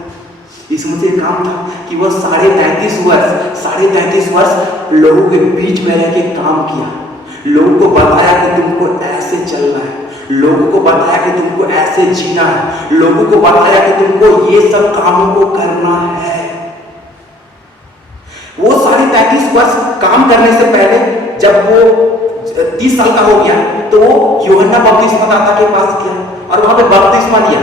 यीशु मसीह का काम था कि वो 33.5 वर्ष लोगों के बीच में रह के काम किया, लोगों को बताया कि तुमको ऐसे चलना है, लोगों को बताया कि तुमको ऐसे जीना है, लोगों को बताया कि तुमको ये सब कामों को करना है। वो 33.5 वर्ष काम करने से पहले जब वो 30 साल का हो गया तो वो यूहन्ना बपतिस्मा दाता के पास गया और वहां पे बपतिस्मा लिया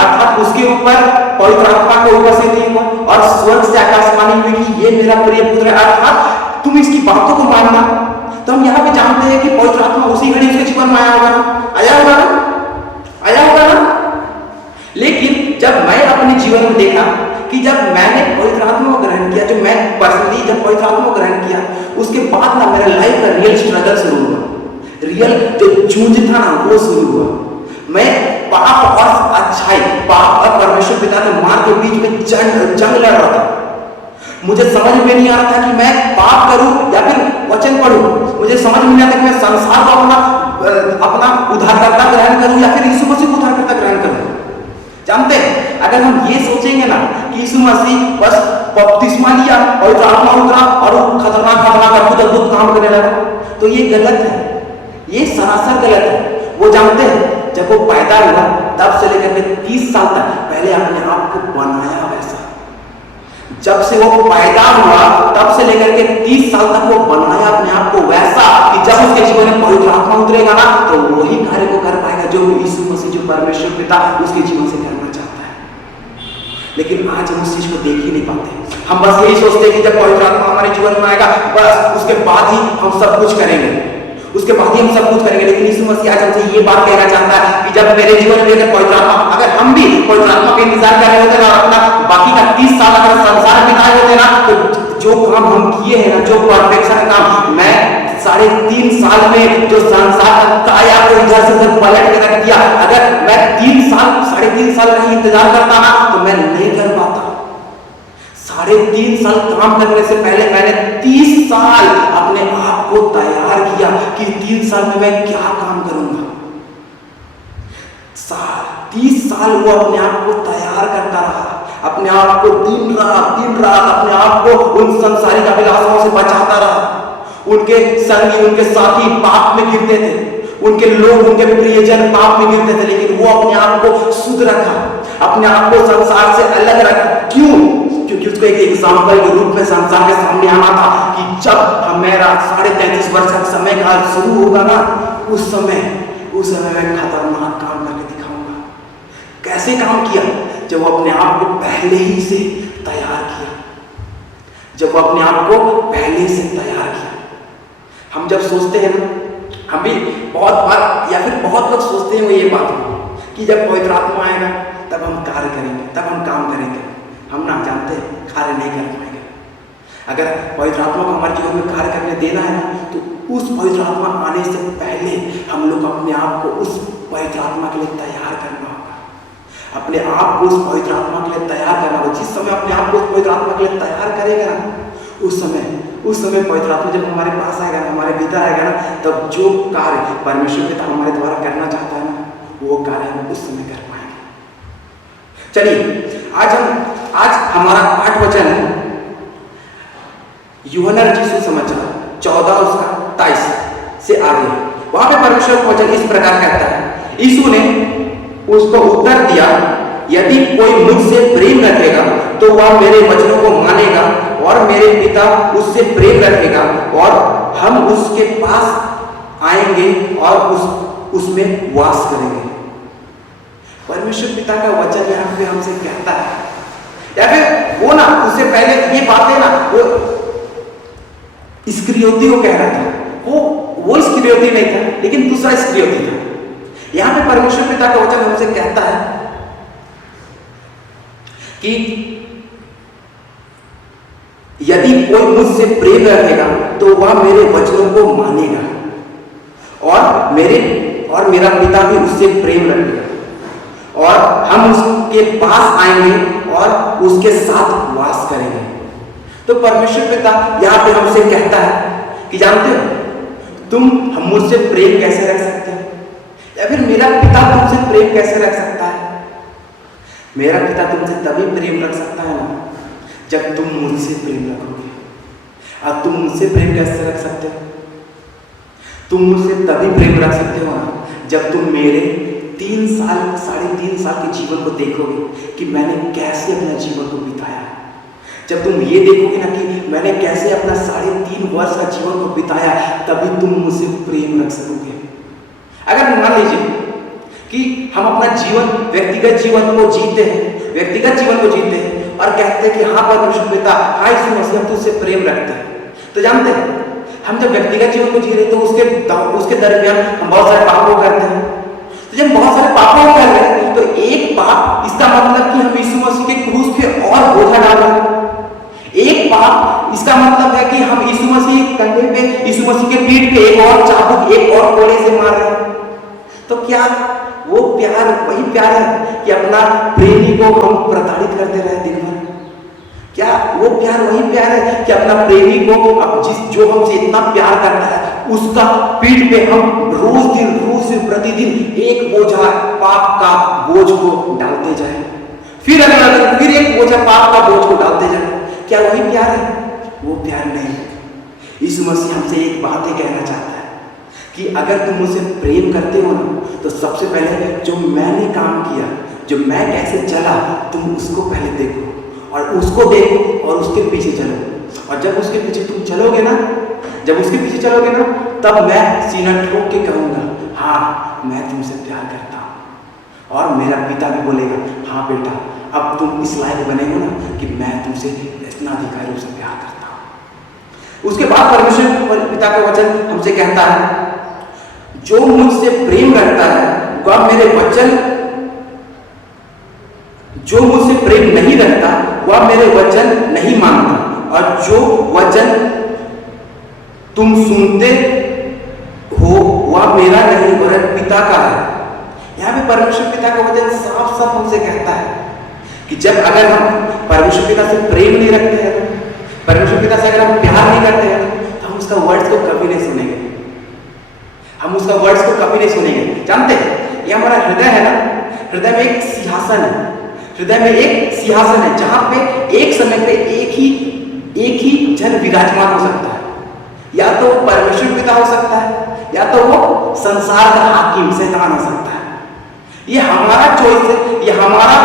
अर्थात उसके ऊपर पवित्र आत्मा को उपस्थित हुआ और स्वर्ग से आकाशवाणी हुई कि ये मेरा प्रिय पुत्र है, अर्थात तुम इसकी बातों को मानना। तो हम यहाँ पे जानते हैं कि पवित्र आत्मा उसी घड़ी उसके जीवन में आया होगा ना। लेकिन जब मैं अपने जीवन में देखा कि जब मैंने पवित्र आत्मा को ग्रहण किया, जो मैं पर्सनली जब पवित्र आत्मा को ग्रहण किया, उसके बाद ना मेरा लाइफ का रियल स्ट्रगल शुरू हुआ, रियल जो जूझ था ना वो शुरू हुआ। मैं पाप और अच्छाई, पाप और परमेश्वर पिता के मार्ग के बीच में जंग लड़ रहा था। मुझे समझ में नहीं आ रहा था कि मैं पाप करूं या फिर वचन पढ़ूं। मुझे समझ में नहीं आता कि मैं संसार को अपना उद्धारकर्ता ग्रहण करूं या फिर यीशु मसीह को उद्धारकर्ता ग्रहण करूं। जानते हैं अगर हम ये सोचेंगे ना कि यीशु मसीह बस बपतिस्मा लिया, पवित्र आत्मा उतरा और वो खतरनाक अद्भुत काम करने लगा, तो ये गलत है, ये सरासर गलत है। वो जानते हैं जब वो पैदा हुआ तब से लेकर के 30 साल तक पहले अपने आप को बनाया वैसा। जब से वो पैदा हुआ तब से लेकर के 30 साल तक वो बनाया अपने आप को वैसा कि जब उसके जीवन में पवित्र आत्मा उतरेगा ना तो वही कार्य को कर पाएगा जो यीशु मसीह, जो परमेश्वर पिता उसके जीवन से करना चाहता है। लेकिन आज हम उस चीज को देख ही नहीं पाते। हम बस यही सोचते हैं कि जब पवित्र आत्मा हमारे जीवन में आएगा बस उसके बाद ही हम सब कुछ करेंगे, उसके बाद ही हम सब कुछ करेंगे। लेकिन यीशु मसीह आज हमसे ये बात कहना चाहता है कि जब मेरे जीवन में पवित्र आत्मा, अगर हम भी पवित्र आत्मा का इंतजार कर रहे होते ना और अपना बाकी का 30 साल अगर संसार बिताए होते ना, तो जो काम हम किए हैं ना, जो परफेक्शन काम मैं 3.5 साल में जो संसार का काया को इधर से उधर पलट के रख दिया, अगर मैं 3.5 साल का इंतजार करता ना तो मैं नहीं कर पाता। 3.5 साल काम करने से पहले मैंने 30 साल अपने आप को तैयार किया कि 3 साल में मैं क्या काम करूंगा। 30 साल वो अपने आप को तैयार करता रहा, अपने आप को दिन रात अपने आप को उन संसारिक अभिलाषाओं से बचाता रहा। उनके संगी, उनके साथी पाप में गिरते थे, उनके लोग, उनके प्रियजन पाप में गिरते थे, लेकिन वो अपने आप को शुद्ध रखा, अपने आप को संसार से अलग रखा। क्यों? क्योंकि उसको एक एग्जाम्पल के रूप में संसार के सामने आना था कि जब मेरा 33.5 वर्ष का समय काल शुरू होगा ना, उस समय मैं खतरनाक काम करके दिखाऊंगा। कैसे काम किया? जब वो अपने आप को पहले ही से तैयार किया, जब वो अपने आप को पहले से तैयार किया। हम जब सोचते हैं ना, हम भी बहुत बार या फिर बहुत लोग सोचते हैं वो ये बात कि जब पवित्र आत्मा आएगा तब हम कार्य करेंगे, तब हम काम करेंगे। हम ना जानते हैं कार्य नहीं कर पाएंगे। अगर पवित्र आत्मा को हमारे जीवन में कार्य करने देना है ना, तो उस पवित्र आत्मा आने से पहले हम लोग अपने आप को उस पवित्र आत्मा के लिए तैयार करना होगा, अपने आप को उस पवित्र आत्मा के लिए तैयार करना होगा। जिस समय अपने आप को उस पवित्र आत्मा के लिए तैयार करेगा ना, उस समय पवित्र आत्मा जब हमारे पास आएगा ना, हमारे भीतर आएगा ना, तब जो कार्य परमेश्वर पिता हमारे द्वारा करना चाहता है ना, वो कार्य हम उस समय कर पाएंगे। चलिए आज हमारा पाठ वचन है यूहन्ना रचित सुसमाचार 14:23 से आगे। वहां पे परमेश्वर का वचन इस प्रकार कहता है, यीशु ने उसको उत्तर दिया, यदि कोई मुझसे प्रेम रखेगा तो वह मेरे वचनों को मानेगा और मेरे पिता उससे प्रेम रखेगा और हम उसके पास आएंगे और उसमें वास करेंगे। परमेश्वर पिता का वचन यहाँ पे हमसे कहता है, या फिर वो ना उससे पहले ये बातें ना वो इस्करियोती को कह रहा था, वो इस्करियोती नहीं था लेकिन दूसरा इस्करियोती था। यहां पे परमेश्वर पिता का वचन हमसे कहता है कि यदि कोई मुझसे प्रेम रखेगा तो वह मेरे वचनों को मानेगा और मेरा पिता भी उससे प्रेम रखेगा और हम उसके पास आएंगे और उसके साथ वास करेंगे। तो परमेश्वर पिता यहां पे हमसे कहता है कि जानते हो तुम हम मुझसे प्रेम कैसे रख सकते हो, या फिर मेरा पिता तुमसे प्रेम कैसे रख सकता है। मेरा पिता तुमसे तभी प्रेम रख सकता है ना जब तुम मुझसे प्रेम रखोगे। और तुम मुझसे प्रेम कैसे रख सकते हो? तुम मुझसे तभी प्रेम रख सकते हो ना जब तुम मेरे 3.5 साल के जीवन को देखोगे कि मैंने कैसे अपना जीवन को बिताया। जब तुम ये देखोगे ना कि मैंने कैसे अपना 3.5 वर्ष का जीवन को बिताया, तभी तुम मुझसे प्रेम रख सकोगे। अगर मान लीजिए कि हम अपना जीवन व्यक्तिगत जीवन को जीते हैं और कहते हैं कि हाँ परमेश्वर पिता, हाँ यीशु मसीह, हम तुझसे प्रेम रखते हैं। तो जानते हैं हम जब व्यक्तिगत जीवन को जी रहे तो उसके दरमियान हम बहुत सारे पापों करते हैं। तो जब बहुत सारे पापों कर रहे हैं तो एक पाप, इसका मतलब कि हम यीशु मसीह के क्रूस पे और बोझा डाल रहे हैं। एक पाप इसका मतलब है कि हम यीशु मसीह कंधे पे, यीशु मसीह के पीठ पे एक और चाबुक, एक और कोड़े से मार रहे हैं। तो क्या वो प्यार वही प्यार है कि अपना प्रेमी को हम प्रताड़ित करते रहे दिन भर? क्या वो प्यार वही प्यार है कि अपना प्रेमी को जो हमसे इतना प्यार करता है उसका पीठ पे हम रोज प्रतिदिन एक बोझा पाप का बोझ को डालते जाए, फिर एक बोझा पाप का बोझ को डालते जाए? क्या वही प्यार है? वो प्यार नहीं। यीशु मसीह हमसे एक बात ही कहना चाहता है कि अगर तुम मुझसे प्रेम करते हो ना तो सबसे पहले जो मैंने काम किया, जो मैं कैसे चला, तुम उसको पहले देखो और उसको देखो और उसके पीछे चलो। और जब उसके पीछे तुम चलोगे ना, तब मैं सीना ठोक के कहूँगा, हाँ मैं तुमसे प्यार करता हूँ। और मेरा पिता भी बोलेगा, हाँ बेटा अब तुम इस लायक बने हो ना कि मैं तुमसे इतना अधिकारी रूप से प्यार करता हूँ। उसके बाद परमेश्वर पिता का वचन हमसे कहता है, जो मुझसे प्रेम करता है वह मेरे वचन, जो मुझसे प्रेम नहीं रखता वह मेरे वचन नहीं मानता, और जो वचन तुम सुनते हो वह मेरा नहीं वरन पिता का है। यहाँ पे परमेश्वर पिता का वचन साफ साफ हमसे कहता है कि जब अगर हम परमेश्वर पिता से प्रेम नहीं रखते हैं, परमेश्वर पिता से अगर हम प्यार नहीं करते हैं, तो हम उसका वर्ड्स को कभी नहीं सुनेंगे। जानते हैं ये हमारा हृदय है ना, हृदय में एक सिंहासन है जहां पे एक समय पे एक ही जन विराजमान हो सकता है। या तो परमेश्वर पिता हो सकता है, या तो वो संसार का हाकिम शैतान हो सकता है। ये हमारा चॉइस है, ये हमारा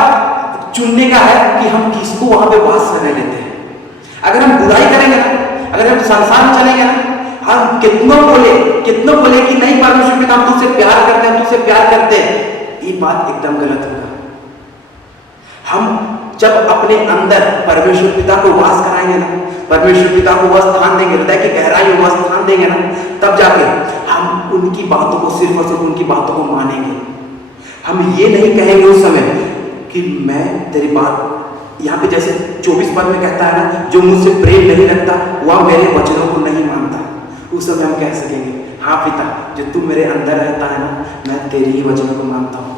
चुनने का है कि हम किसको वहां पे वास करने देते हैं। अगर हम बुराई करेंगे ना, अगर हम संसार में चलेंगे ना, हम कितनों बोले कि नहीं परमेश्वर पिता हम तुझसे प्यार करते हैं, ये बात एकदम गलत होगा। हम जब अपने अंदर परमेश्वर पिता को वास कराएंगे ना, परमेश्वर पिता को वह स्थान देंगे, हृदय की गहराई में वह स्थान देंगे ना, तब जाके हम उनकी बातों को सिर्फ और सिर्फ उनकी बातों को मानेंगे। हम ये नहीं कहेंगे उस समय कि मैं तेरी बात, यहाँ पे जैसे 24 पद में कहता है ना, जो मुझसे प्रेम नहीं रखता वह मेरे वचनों को नहीं मानता। उस समय हम कह सकेंगे, हाँ पिता जो तू मेरे अंदर रहता है ना, मैं तेरी ही वचनों को मानता हूँ,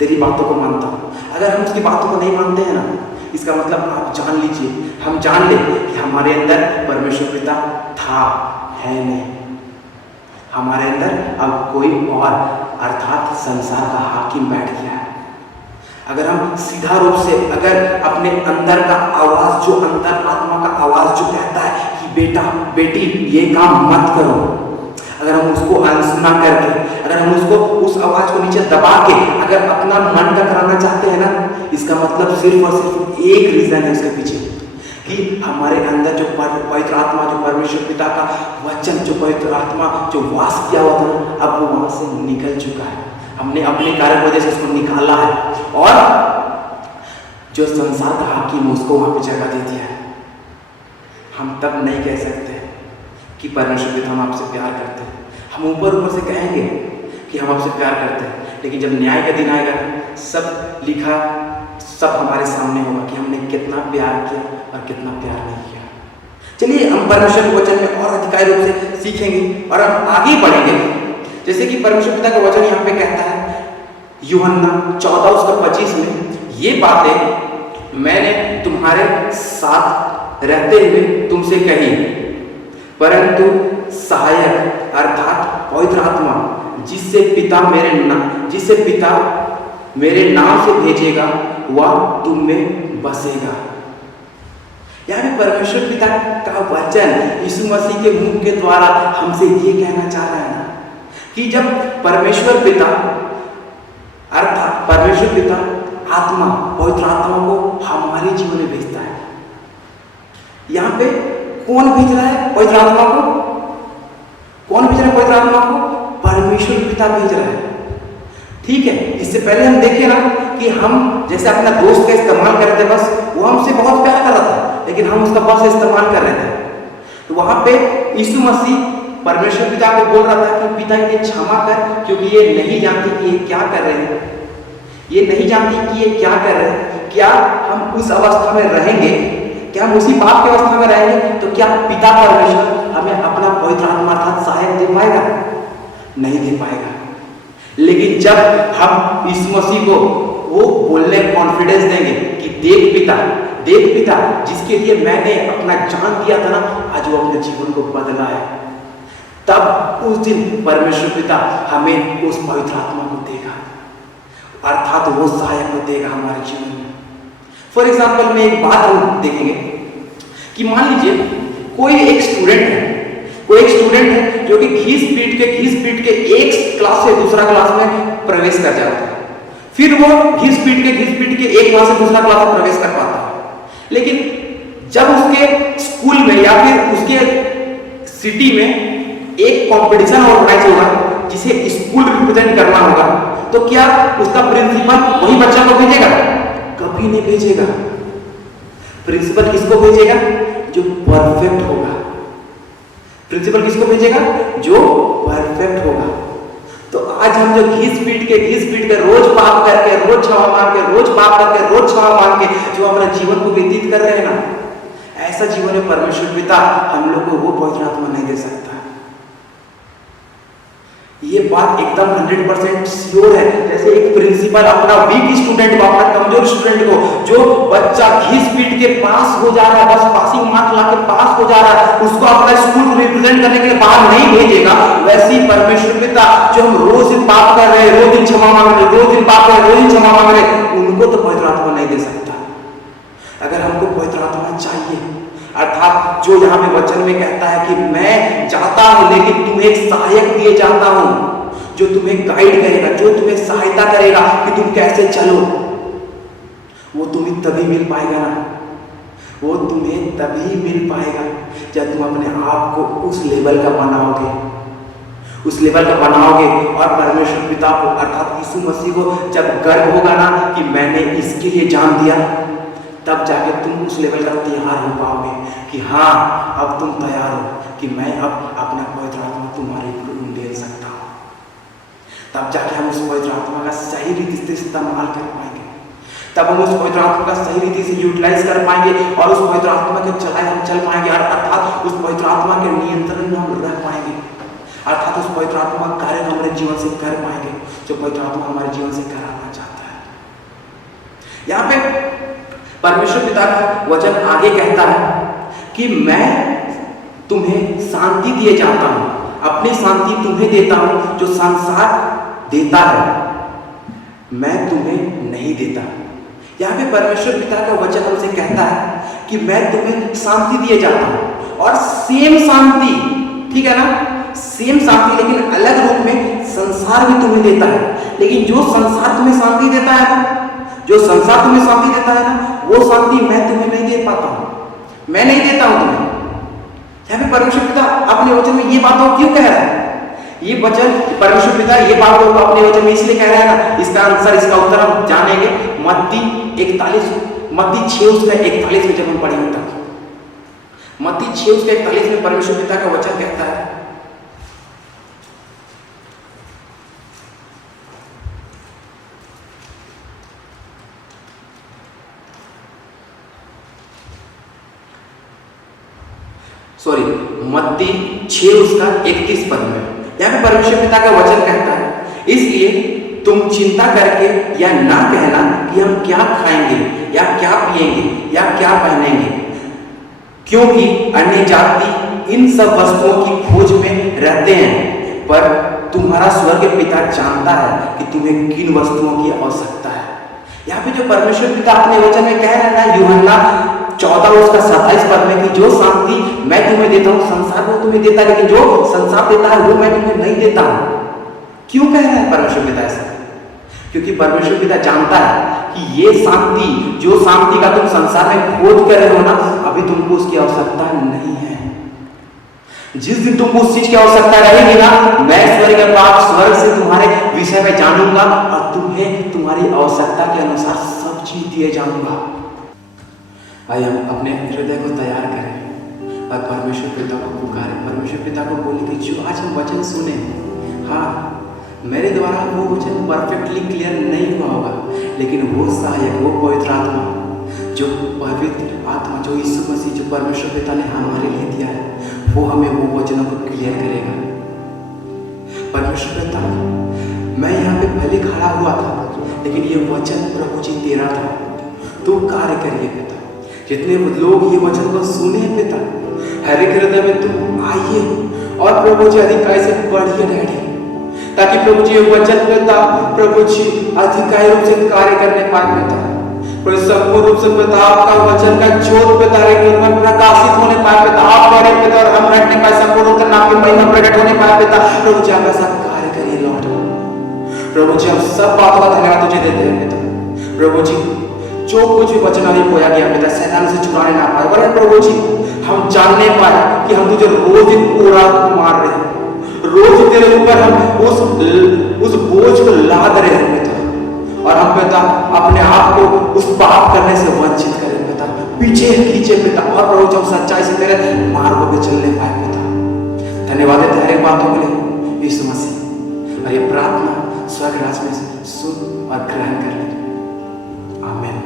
तेरी बातों को मानता हूँ। अगर हम उसकी बातों को नहीं मानते हैं ना, इसका मतलब आप जान लीजिए, हम जान लें कि हमारे अंदर परमेश्वर पिता था, है नहीं। हमारे अंदर अब कोई और अर्थात संसार का हाकिम बैठ गया है। अगर हम सीधा रूप से अगर अपने अंदर का आवाज, जो अंतर आत्मा का आवाज जो कहता है कि बेटा बेटी ये काम मत करो, अगर हम उसको अनसुना करके, अगर हम उसको उस आवाज को नीचे दबा के अगर अपना मन का कराना चाहते हैं ना, इसका मतलब सिर्फ और सिर्फ एक रीजन है उसके पीछे, कि हमारे अंदर जो पवित्र आत्मा, जो परमेश्वर पिता का वचन, जो पवित्र आत्मा जो वास किया हुआ था, अब वो वहां से निकल चुका है। हमने अपने कार्य की वजह से उसको निकाला है और जो संसार का हाकिम उसको वहां पे जगह दे दिया है। हम तब नहीं कह सकते कि परमेश्वर पिता हम आपसे प्यार करते हैं। हम ऊपर ऊपर से कहेंगे कि हम आपसे प्यार करते हैं, लेकिन जब न्याय का दिन आएगा सब लिखा, सब हमारे सामने होगा कि हमने कितना प्यार किया और कितना प्यार नहीं किया। चलिए हम परमेश्वर के वचन में और अधिकारी रूप से सीखेंगे और हम आगे बढ़ेंगे। जैसे कि परमेश्वर पिता का वचन यहाँ पे कहता है यूहन्ना 14:25 में, ये बातें मैंने तुम्हारे साथ रहते हुए तुमसे कही, परंतु सहायक अर्थात पवित्र आत्मा जिससे पिता मेरे नाम से भेजेगा वह तुम में बसेगा। यहाँ पे परमेश्वर पिता का वचन यीशु मसीह के मुंह के द्वारा हमसे ये कहना चाह रहा है ना, कि जब परमेश्वर पिता अर्थात परमेश्वर पिता आत्मा, पवित्र आत्मा को हमारे जीवन में भेजता है। यहाँ पे कौन भेज रहा है पवित्र आत्मा को? कौन भेज रहा है पवित्र आत्मा को? परमेश्वर पिता भेज रहा है। ठीक है, इससे पहले हम देखे ना कि हम जैसे अपना दोस्त का इस्तेमाल कर रहे थे, बस वो हमसे बहुत प्यार कर रहा था, लेकिन हम उसका बस इस्तेमाल कर रहे थे। तो वहां पे यीशु मसीह परमेश्वर पिता को बोल रहा था कि पिता इन्हें क्षमा कर, क्योंकि ये नहीं जानती कि ये क्या कर रहे हैं, ये नहीं जानती कि ये क्या कर रहे हैं। क्या हम उस अवस्था में रहेंगे, क्या हम उसी पाप की अवस्था में रहेंगे, तो क्या पिता परमेश्वर हमें अपना पवित्र आत्मा अर्थात सहायक दे पाएगा? नहीं दे पाएगा। लेकिन जब हम इस मसीह को वो बोलने कॉन्फिडेंस देंगे कि देख पिता जिसके लिए मैंने अपना जान दिया था ना, आज वो अपने जीवन को बदला है, तब उस दिन परमेश्वर पिता हमें उस पवित्र आत्मा को देगा, अर्थात वो सहायक को देगा हमारे जीवन में। फॉर एग्जाम्पल में एक बात हम देखेंगे कि मान लीजिए कोई एक स्टूडेंट है जो कि घिस पीट के एक क्लास से दूसरा क्लास में प्रवेश कर जाता है, फिर वो घिस पीट के एक क्लास से दूसरा क्लास में प्रवेश कर पाता है। लेकिन जब उसके स्कूल में या फिर उसके सिटी में एक कंपटीशन ऑर्गेनाइज होगा जिसे स्कूल रिप्रेजेंट करना होगा, तो क्या उसका प्रिंसिपल वही बच्चा को भेजेगा? कभी नहीं भेजेगा। प्रिंसिपल किसको भेजेगा? जो परफेक्ट होगा। प्रिंसिपल किसको भेजेगा? जो परफेक्ट होगा। तो आज हम जो घिस पीट के रोज पाप करके, रोज क्षमा मांग के, रोज पाप करके, रोज क्षमा मांग के जो अपना जीवन को व्यतीत कर रहे हैं ना, ऐसा जीवन में परमेश्वर पिता हम लोग को वो पवित्र आत्मा नहीं दे सकता। ये बात एकदम 100% श्योर है। जैसे एक प्रिंसिपल अपना वीक स्टूडेंट को, अपना कमजोर स्टूडेंट को, जो बच्चा घिस पीट के पास हो जा रहा है, बस पासिंग मार्क ला के पास हो जा रहा है, उसको अपना स्कूल को रिप्रेजेंट करने के लिए बाहर नहीं भेजेगा। वैसे ही परमेश्वर पिता जो हम रोज दिन पाप कर रहे हैं, रोज दिन क्षमा मांग रहे, रोज दिन पाप कर रहे, रोज दिन क्षमा मांग रहे, उनको तो पवित्र आत्मा नहीं दे सकता। अगर हमको पवित्र आत्मा चाहिए, अर्थात जो यहाँ पे वचन में कहता है कि मैं जाता हूं लेकिन तुम्हें एक सहायक दिए जाता हूं, जो तुम्हें गाइड करेगा, जो तुम्हें सहायता करेगा कि तुम कैसे चलो, वो तुम्हें तभी मिल पाएगा ना, वो तुम्हें तभी मिल पाएगा जब तुम अपने आप को उस लेवल का बनाओगे, उस लेवल का बनाओगे और परमेश्वर पिता को अर्थात यीशु मसीह को जब गर्व होगा ना कि मैंने इसके लिए जान दिया, तब जाके तुम उस लेवल का तैयार हो पाओगे कि हाँ अब तुम तैयार हो कि मैं अब अपना पवित्र आत्मा तुम्हारे ऊपर उंडेल सकता हूँ। तब जाके हम उस पवित्र आत्मा का सही रीति से इस्तेमाल कर पाएंगे, तब हम उस पवित्र आत्मा का सही रीति से यूटिलाइज कर पाएंगे और उस पवित्र आत्मा के चलाए हम चल पाएंगे, अर्थात उस पवित्र आत्मा के नियंत्रण में हम रह पाएंगे, अर्थात उस पवित्र आत्मा का कार्य हमारे जीवन से कर पाएंगे जो पवित्र आत्मा हमारे जीवन से कराना चाहता है। यहाँ पे परमेश्वर पिता का वचन आगे कहता है कि मैं तुम्हें शांति दिए जाता हूं, अपनी शांति तुम्हें देता हूं, जो संसार देता है मैं तुम्हें नहीं देता। यहाँ पे परमेश्वर पिता का वचन हमसे कहता है कि मैं तुम्हें शांति दिए जाता हूं, और सेम शांति, ठीक है ना, सेम शांति लेकिन अलग रूप में संसार भी तुम्हें देता है। लेकिन जो संसार तुम्हें शांति देता है ना, जो संसार तुम्हें शांति देता है ना, वो शांति मैं तुम्हें नहीं दे पाता हूं, मैं नहीं देता हूं तुम्हें। यहाँ पे परमेश्वर पिता अपने वचन में ये बातों क्यों कह रहा है? ये वचन परमेश्वर पिता ये बात को अपने वचन में इसलिए कह रहा है ना, इसका आंसर, इसका उत्तर हम जानेंगे मत्ती 6:41 में जब हम पढ़ेंगे तब। मत्ती 6:41 में परमेश्वर पिता का वचन कहता है, सॉरी मत्ती 6:31 पद में यहाँ पे परमेश्वर पिता का वचन कहता है, इसलिए तुम चिंता करके या ना कहना कि हम क्या खाएंगे या क्या पिएंगे या क्या पहनेंगे, क्योंकि अन्य जाति इन सब वस्तुओं की खोज में रहते हैं, पर तुम्हारा स्वर्ग पिता जानता है कि तुम्हें किन वस्तुओं की आवश्यकता है। यहाँ पे जो परमेश्वर पिता अपने वचन में कह रहा है ना, यूहन्ना 14:27 पद में, कि जो शांति मैं तुम्हें देता हूँ संसार वो तुम्हें देता है, लेकिन जो संसार देता है वो मैं तुम्हें नहीं देता हूँ। क्यों कह रहा है परमेश्वर पिता ऐसा? क्योंकि परमेश्वर पिता जानता है कि ये शांति, जो शांति का तुम संसार में खोज कर रहे हो ना, अभी तुमको उसकी आवश्यकता नहीं है। जिस दिन तुमको उस चीज की आवश्यकता रहेगी ना, मैं स्वर्ग से तुम्हारे विषय में जानूंगा और तुम्हें तुम्हारी आवश्यकता के अनुसार सब चीज दिए जाऊंगा। आइए हम अपने हृदय को तैयार करें और परमेश्वर पिता को पुकारें, परमेश्वर पिता को बोले कि जो आज हम वचन सुने, हाँ मेरे द्वारा वो वचन परफेक्टली क्लियर नहीं हुआ होगा, लेकिन वो सहायक, वो पवित्र आत्मा, जो पवित्र आत्मा, जो यीशु मसीह, जो परमेश्वर पिता ने हमारे लिए दिया है, वो हमें वो वचनों को क्लियर करेगा। परमेश्वर पिता, मैं यहाँ पे पहले खड़ा हुआ था, लेकिन ये वचन प्रभु जी तेरा था, तू कार्य करिए पिता। जितने लोग ये वचन को सुने पिता, हर एक हृदय में तुम आइए और प्रभु जी अधिकारी से बढ़िए डैडी, ताकि प्रभु जी ये वचन पिता, प्रभु जी अधिकारी रूप से कार्य करने पाए पिता, संपूर्ण रूप से पिता आपका वचन का ज्योत पिता में प्रकाशित होने पाए पिता, आप बड़े पिता और हम हटने पाए, संपूर्ण रूप से आपकी महिमा प्रकट होने पाए पिता। प्रभु जी आप ऐसा कार्य करिए लॉर्ड। प्रभु जी हम सब बातों का धन्यवाद तुझे देते हैं पिता। प्रभु जी जो कुछ भी वचन अभी बोया गया पिता, शैतान से चुराने ना पाए, वरन प्रभु जी हम जानने पाए कि हम तुझे रोज कोड़ा मार रहे हैं, रोज तेरे ऊपर हम उस बोझ को लाद रहे हैं पिता, और हम पिता अपने आप को उस पाप करने से वंचित करें पिता, पीछे खींचे पिता, और प्रभु जी हम सच्चाई से तेरे मार्गों पे चलने पाए पिता। धन्यवाद है तेरे बातों के लिए यीशु मसीह, और ये प्रार्थना स्वर्ग राज में सुन और ग्रहण कर ले। आमीन।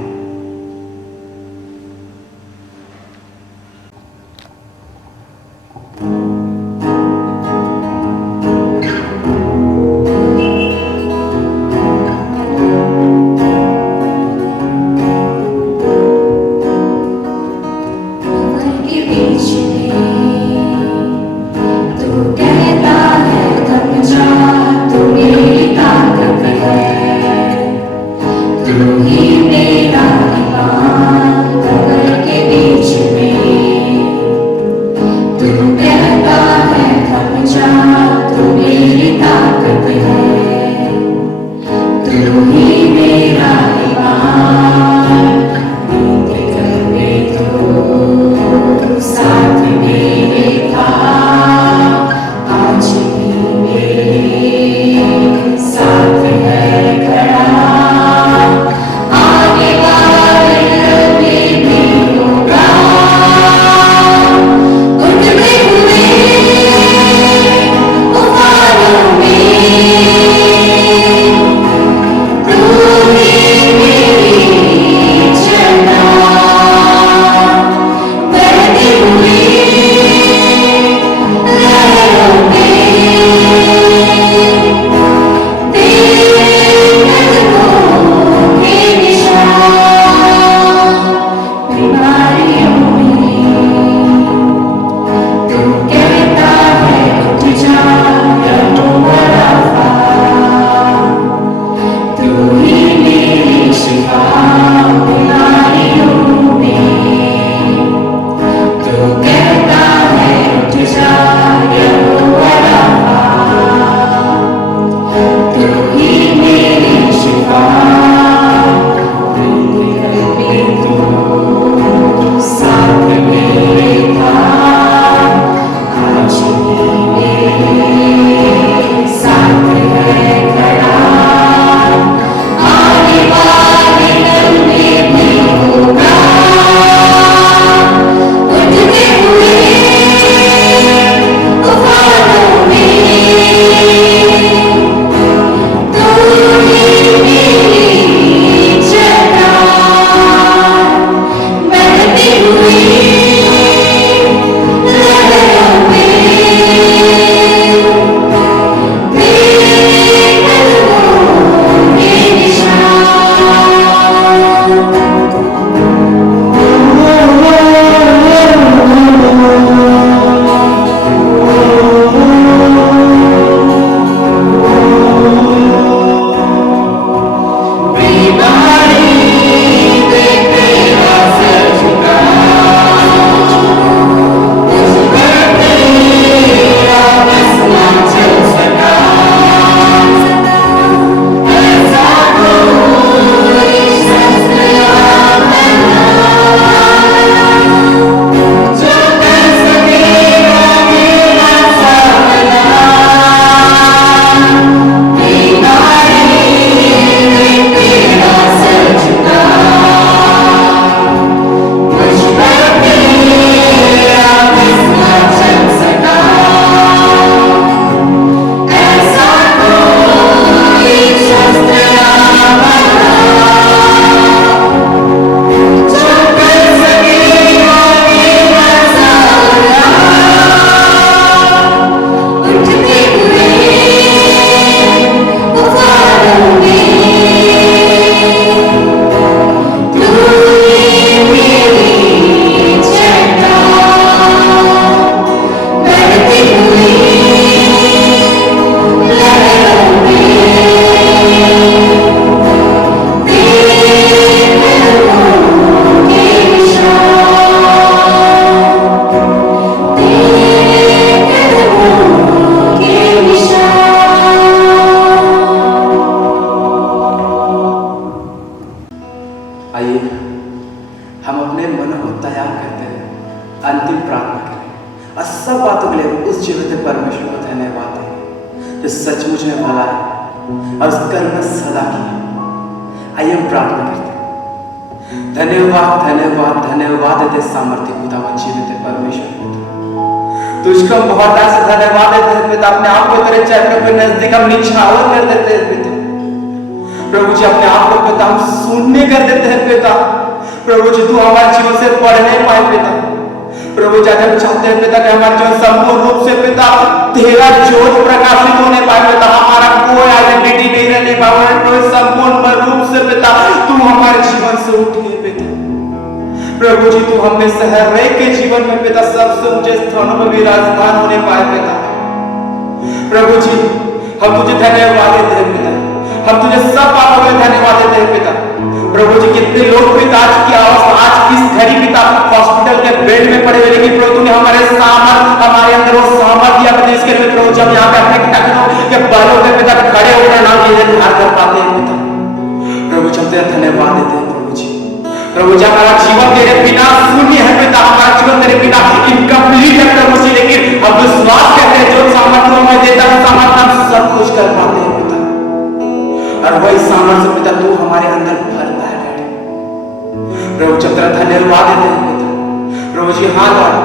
आइए हम अपने मन को तैयार करते हैं अंतिम प्रार्थना करें और सब बातों के लिए उस जीवित परमेश्वर को धन्यवाद दें जो सचमुच में भला है और उस कर्म सदा की। आइए हम प्रार्थना करते हैं। धन्यवाद धन्यवाद धन्यवाद देते सामर्थ्य पिता व जीवित परमेश्वर पिता, तुझको बहुत ऐसा धन्यवाद देते हैं पिता। अपने आप को तेरे चरणों के नजदीक हम निछावर कर देते हैं पिता। प्रभु जी अपने आप को पिता हम सुनने कर देते हैं पिता। प्रभु जी तू हमारे जीवन से पढ़ नहीं पाए पिता। प्रभु जी हम चाहते हैं पिता कि हमारे जीवन संपूर्ण रूप से पिता तेरा ज्योत प्रकाशित होने पाए पिता। हमारा कोई आइडेंटिटी नहीं रहने पाए, कोई संपूर्ण रूप से पिता तू हमारे जीवन से उठ गए पिता। प्रभु जी तू हमें हर एक के जीवन में पिता सबसे ऊंचे स्थानों पर विराजमान होने पाए पिता। प्रभु जी हम तुझे धन्यवाद देते हैं पिता। हम तुझे सब बातों में धन्यवाद देते हैं पिता। प्रभु जी कितने लोग पिता आज की अवस्था आज किस घड़ी पिता हॉस्पिटल के बेड में पड़े हुए, लेकिन प्रभु तूने हमारे सामर्थ हमारे अंदर वो सामर्थ दिया पिता। इसके लिए प्रभु जी हम यहाँ पे अपने टखनों के बालों में पिता खड़े होकर नाम की ध्यान कर पाते हैं पिता। प्रभु जी हम तेरा धन्यवाद देते हैं प्रभु जी। प्रभु जी हमारा जीवन तेरे बिना शून्य है पिता। हमारा जीवन तेरे बिना इनकम्प्लीट है प्रभु जी, लेकिन हम विश्वास करते हैं जो सामर्थ्य हमें देता है सामर्थ्य हम सब कुछ कर पाते हैं पिता। और वही सामर्थ्य पिता तू हमारे अंदर भरता है डैडी। प्रभु जी तेरा धन्यवाद देते हैं पिता। प्रभु जी हाँ लॉर्ड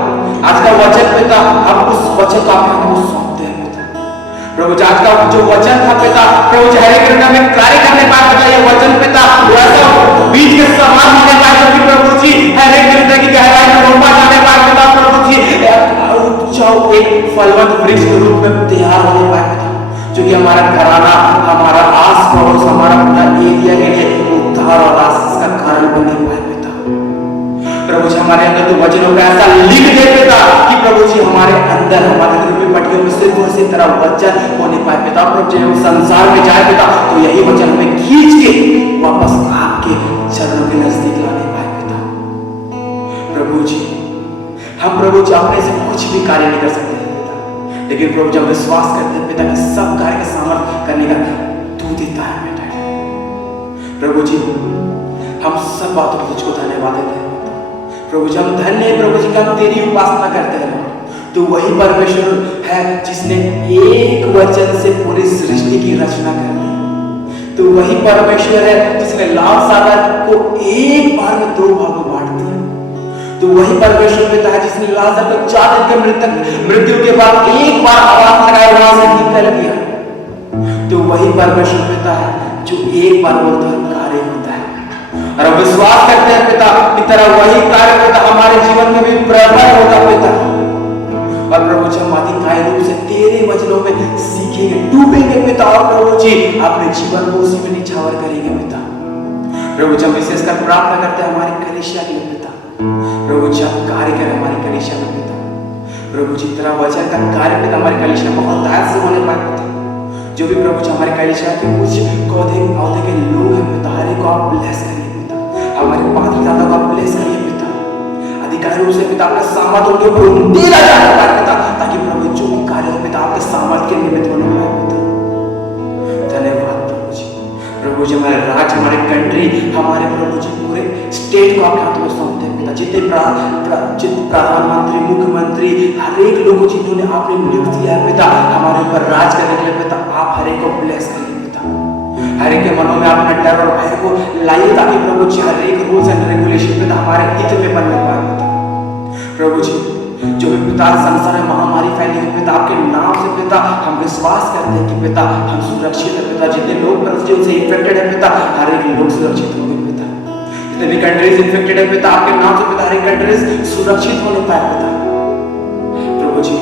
आज का वचन पिता हम उस वचन को आपके हाथों में सौंपते हैं पिता। प्रभु जी आज का जो वचन था पिता प्रभु जी हर एक घटना में कार्य करने पाए पिता। ये वचन पिता वैसा बीज के समान होने पाए क्योंकि प्रभु जी हर एक घटना की गहराई में रोपा जाने पाए पिता। प्रभु जी एक फलवंत वृक्ष के रूप में तैयार होने पाए पिता, जो कि हमारा घराना हमारा आस पड़ोस हमारा पूरा एरिया के लिए उद्धार और आशीष का कारण बने पाए पिता। प्रभु जी हमारे अंदर तो वचनों का ऐसा लिख दे पिता कि प्रभु जी हमारे अंदर हमारे दिल में पटियों में सिर्फ उसी तरह वचन होने पाए पिता। प्रभु जी हम संसार में जाए पिता तो यही वचन हमें खींच के वापस आपके चरणों के नजदीक लाने पाए पिता। प्रभु जी हम प्रभु जी अपने से कुछ भी कार्य नहीं कर सकते पिता, लेकिन प्रभु जब विश्वास करते हैं पिता कि सब कार्य का सामर्थ्य करने का तू देता है बेटा। प्रभु जी हम सब बातों पर तुझको धन्यवाद देते हैं पिता। प्रभु जी हम धन्य है प्रभु जी का हम तेरी उपासना करते हैं। तू वही परमेश्वर है जिसने एक वचन से पूरी सृष्टि की रचना कर दी। तू वही परमेश्वर है जिसने लाल सागर को एक बार में दो भागों बांट दिया। तो वही परमेश्वर पिता है जिसने लाजर को 4 दिन के मृत्यु के बाद एक बार आवाज लगाए वहां से निकल गया। तो वही परमेश्वर पिता है जो एक बार बोलता है कार्य होता है। और हम विश्वास करते हैं पिता की तरह वही कार्य पिता हमारे जीवन में भी प्रबल होगा पिता। और प्रभु जी हम आधिकारिक रूप से तेरे वचनों में सीखेंगे डूबेंगे पिता। और प्रभु जी अपने जीवन को उसी में निछावर करेंगे पिता। प्रभु जी हम विशेषकर प्रार्थना करते हैं हमारी कलीसिया के लिए पिता। प्रभु जी आप कार्य करें हमारी कलीसिया में पिता। प्रभु जी तेरा वचन का कार्य पिता हमारी कलीसिया में बहुत दायित्व से होने पाए पिता। जो भी प्रभु जी हमारी कलीसिया के कुछ औहदे के लोग हैं पिता हर एक को आप ब्लेस करिए पिता। हमारे पादरी दादा को आप ब्लेस करिए पिता। अधिकारी रूप से पिता आपका सामर्थ उनके ऊपर उंडेला जाने पाए पिता, ताकि प्रभु जो भी कार्य हो पिता आपके सामर्थ के निमित्त होने पाए पिता। धन्यवाद प्रभु जी। प्रभु जी हमारे राज्य हमारे कंट्री हमारे प्रभु जी पूरे स्टेट को आपके हाथों में सौंपते हैं पिता। जितने प्रधानमंत्री मुख्यमंत्री हर एक लोग जिन्होंने आपने नियुक्त किया है पिता हमारे ऊपर राज करने के लिए पिता आप हर एक को ब्लेस करिए पिता। हर एक के मनों में अपना डर और भय को लाइए ताकि प्रभु जी हर एक रूल्स एंड रेगुलेशन पिता हमारे हित में बनने पाए पिता। प्रभु जी जो भी पिता संसार में महामारी फैली है पिता आपके नाम से पिता हम विश्वास करते हैं कि पिता हम सुरक्षित है पिता। जितने लोग से इन्फेक्टेड है पिता हर एक लोग सुरक्षित होंगे पिता। जितने भी कंट्रीज इन्फेक्टेड है पिता आपके नाम से पिता हर एक कंट्रीज सुरक्षित होने पाए पिता। प्रभु जी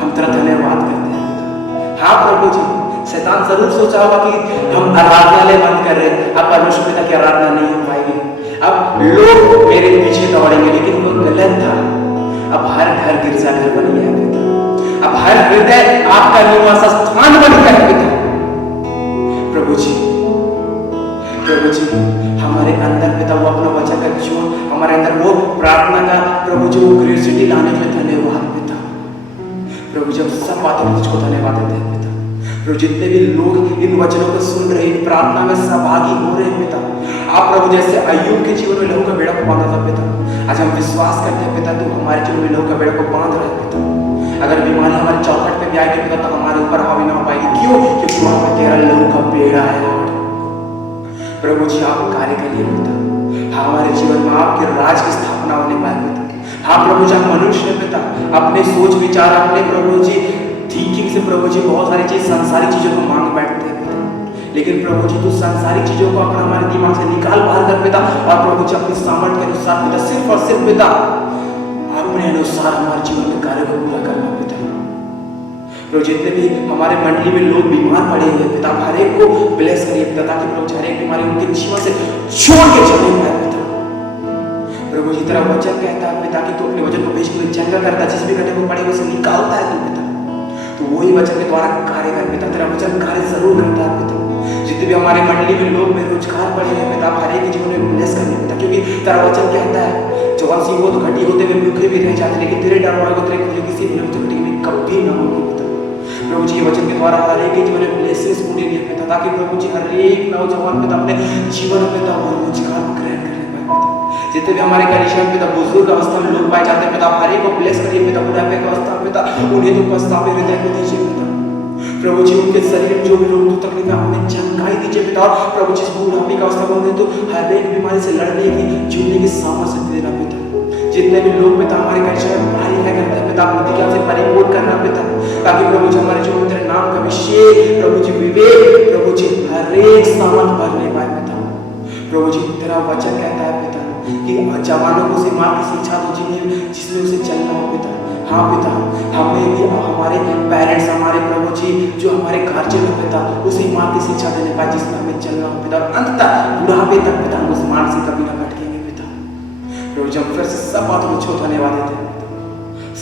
हम तेरा धन्यवाद करते हैं पिता। हाँ प्रभु जी शैतान जरूर सोचा होगा कि हम आराधनालय बंद कर रहे हैं, अब परमेश्वर पिता की आराधना नहीं हो पाएगी, अब लोग मेरे पीछे दौड़ेंगे, लेकिन वो गलत था। अब हर घर गिरजाघर बन गया है पिता। अब हर हृदय आपका निवास स्थान बन गया है पिता। प्रभु जी हमारे अंदर पिता वो अपना वचन का जोर हमारे अंदर वो प्रार्थना का प्रभु जी वो क्रिएटिविटी लाने के लिए धन्यवाद पिता। प्रभु जी हम सब बातों में तुझको धन्यवाद देते हैं पिता। प्रभु जितने भी लोग इन वचनों को सुन रहे, इन प्रार्थना में सहभागी हो रहे हैं पिता, आप प्रभु जैसे अय्यूब के जीवन में लहू का बेड़ा को बांधा था पिता, आज हम विश्वास करते हैं पिता, तू हमारे जीवन में लहू का बेड़ा को बांध रहा है पिता। अगर बीमारी हमारे चौखट पे भी आएगी पिता, तो हमारे ऊपर हावी ना हो पाएगी। क्यों? क्योंकि वहां पर तेरा लहू का बेड़ा है लॉर्ड। प्रभु जी आप कार्य करिए पिता, हमारे जीवन में आपके राज की स्थापना होने पाए पिता। हाँ प्रभु जी, आप मनुष्य पिता, अपने सोच विचार, अपने प्रभु जी थिंकिंग से प्रभु जी बहुत सारी चीज, संसारी चीजों को मांग बैठते हैं पिता, लेकिन प्रभु जी तू संसारी चीजों को अपना हमारे दिमाग से निकाल बाहर कर पिता, और प्रभु जी अपनी सामर्थ्य के अनुसार पिता, सिर्फ और सिर्फ पिता अपने अनुसार हमारे जीवन में कार्य को पूरा करना पिता। प्रभु जितने भी हमारे मंडली में लोग बीमार पड़े हुए पिता, हर एक को ब्लेस करिए पिता, ताकि प्रभु हर एक बीमारी उनके जीवन से छोड़ के चले पाए पिता। प्रभु जी तेरा वचन कहता है पिता कि तू अपने वचन को भेज के चंगा करता है, जिस भी गड्ढे को पड़े उसे निकालता है तू पिता, तो वही वचन के द्वारा कार्य कर पिता। तेरा वचन कार्य जरूर करता है पिता। जितने भी हमारे मंडली में लोग बेरोजगार पड़े हैं पिता, हर एक के जीवन में ब्लेस करिए पिता, क्योंकि तेरा वचन कहता है जवान सिंह को तो घटी होते हुए भूखे भी रह जाते, लेकिन तेरे डर को तेरे खोजे किसी भी तो घटी में कभी ना होगी पिता। प्रभु जी के वचन के द्वारा हर एक के जीवन में ब्लेसिंग्स पूरी लिए पिता, ताकि प्रभु जी हर एक नौजवान पिता अपने जीवन में पिता वो रोजगार ग्रहण कर ले पाए पिता। जितने भी हमारे कलीसिया में पिता बुजुर्ग अवस्था में लोग पाए जाते हैं पिता, हर एक को ब्लेस करिए पिता, बुढ़ापे की अवस्था में पिता उन्हें तो पछतावे हृदय को दीजिए पिता। प्रभु जी उनके शरीर में जो भी रोग तकलीफ है उन्हें चंगाई दीजिए पिता। प्रभु जी बुढ़ापे की अवस्था में तो हर एक बीमारी से लड़ने की, जूझने की सामर्थ्य देना पिता। जितने भी लोग पिता हमारे कलीसिया में पढ़ाई लिखाई करते हैं पिता, बुद्धि ज्ञान से परिपूर्ण करना पिता, ताकि प्रभु जी हमारे जीवन में तेरे नाम का अभिषेक, प्रभु जी विवेक, प्रभु जी हर एक सामर्थ भरने पाए पिता। प्रभु जी तेरा वचन कहता है पिता कि जवानों को उसी मार्ग की शिक्षा दो जिसमें उसे चलना हो पिता। हाँ पिता, हमें भी हमारे पेरेंट्स, हमारे प्रभु जी जो हमारे गार्जियन है पिता, उसी मार्ग की शिक्षा देने पाए जिसमें हमें चलना हो पिता, और अंततः बुढ़ापे तक पिता हम उस मार्ग से कभी ना भटकेंगे पिता। प्रभु जी हम फिर से सब बातों को छोड़ धन्यवाद देते हैं पिता,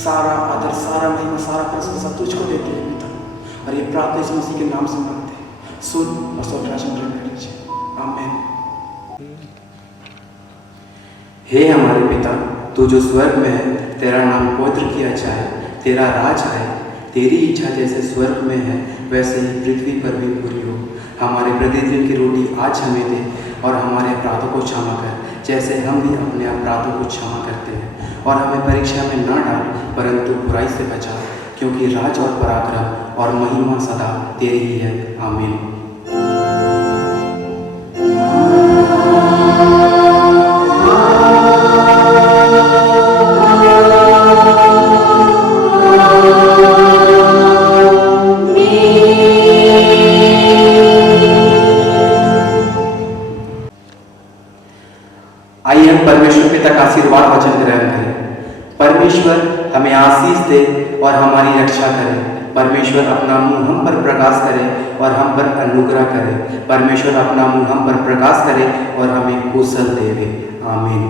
सारा आदर, सारा महिमा, सारा प्रशंसा तुझको देते हैं पिता, और ये प्रार्थना यीशु मसीह के नाम से मांगते हैं। सुन और स्वर्ग राज्य में ग्रहण कीजिए, आमीन। हे हमारे पिता, तू जो स्वर्ग में है, तेरा नाम पवित्र किया जाए, तेरा राज आए, तेरी इच्छा जैसे स्वर्ग में है वैसे ही पृथ्वी पर भी पूरी हो। हमारे प्रतिदिन की रोटी आज हमें दे, और हमारे अपराधों को क्षमा कर जैसे हम भी अपने अपराधों को क्षमा करते हैं, और हमें परीक्षा में न डाल परंतु बुराई से बचा, क्योंकि राज और पराक्रम और महिमा सदा तेरी ही है, आमीन। आइए हम परमेश्वर पिता का आशीर्वाद वचन ग्रहण करें। परमेश्वर हमें आशीष दे और हमारी रक्षा करे। परमेश्वर अपना मुंह हम पर प्रकाश करे और हम पर अनुग्रह करे। परमेश्वर अपना मुंह हम पर प्रकाश करे और हमें कुशल देवे, आमीन।